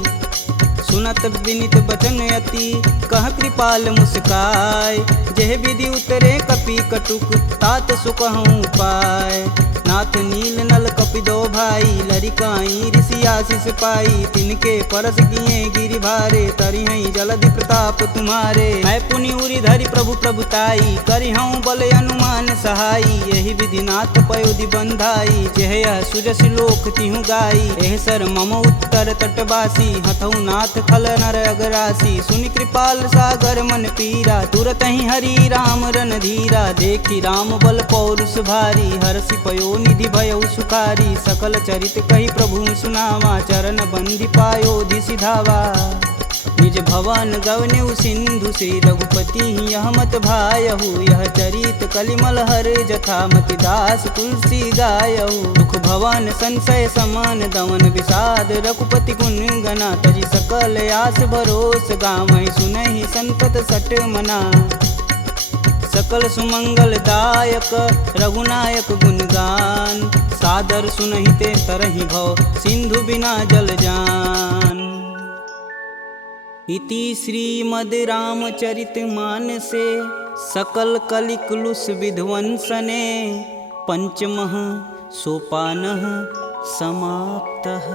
सुनत विनित बचन अति, कह कृपाल मुस्काय। जेह विधि उतरे कपि कटुक, तात सुकहूँ पाय। नाथ नील नल कपि दो भाई, लरिकाई ऋषि आशीष पाई। तिनके परस किए गिरि भारे, तरिहै जलधि प्रताप तुम्हारे। मैं पुनि उरि धरि प्रभु प्रभुताई, करिहऊँ बल अनुमान सहाई। यही विधि नाथ पयोधि बंधाई, जेह यह सुजस लोक तिहु गाई। एह सर मम उत्तर तटवासी, हथऊ नाथ खल नर अगरासी। सुनि कृपाल सागर मन पीरा, तुरत ही हरि राम रन धीरा। देखी राम बल पौरुष भारी, हरषि पयो निधि भयउ सुखारी। सकल चरित कही प्रभु सुनावा, चरण बंधि पायोधि सिधावा। निज भवन गवनेउ सिंधु से, रघुपति यह मत भायहु। यह चरित कलिमल हर जथा, मति दास तुलसी गायहु। दुख भवन संशय समान, दमन विषाद रघुपति गुण गना। तजि सकल आस भरोस, गावहि सुनहि संतत सट मना। सकल सुमंगल दायक रघुनायक गुणगान, सादर सुनहि ते तरहि भव, सिंधु बिना जल जान। इति श्रीमद् रामचरित मानसे, सकल कलिकुलुष विध्वंसने। पंचमः सोपानः समाप्तः।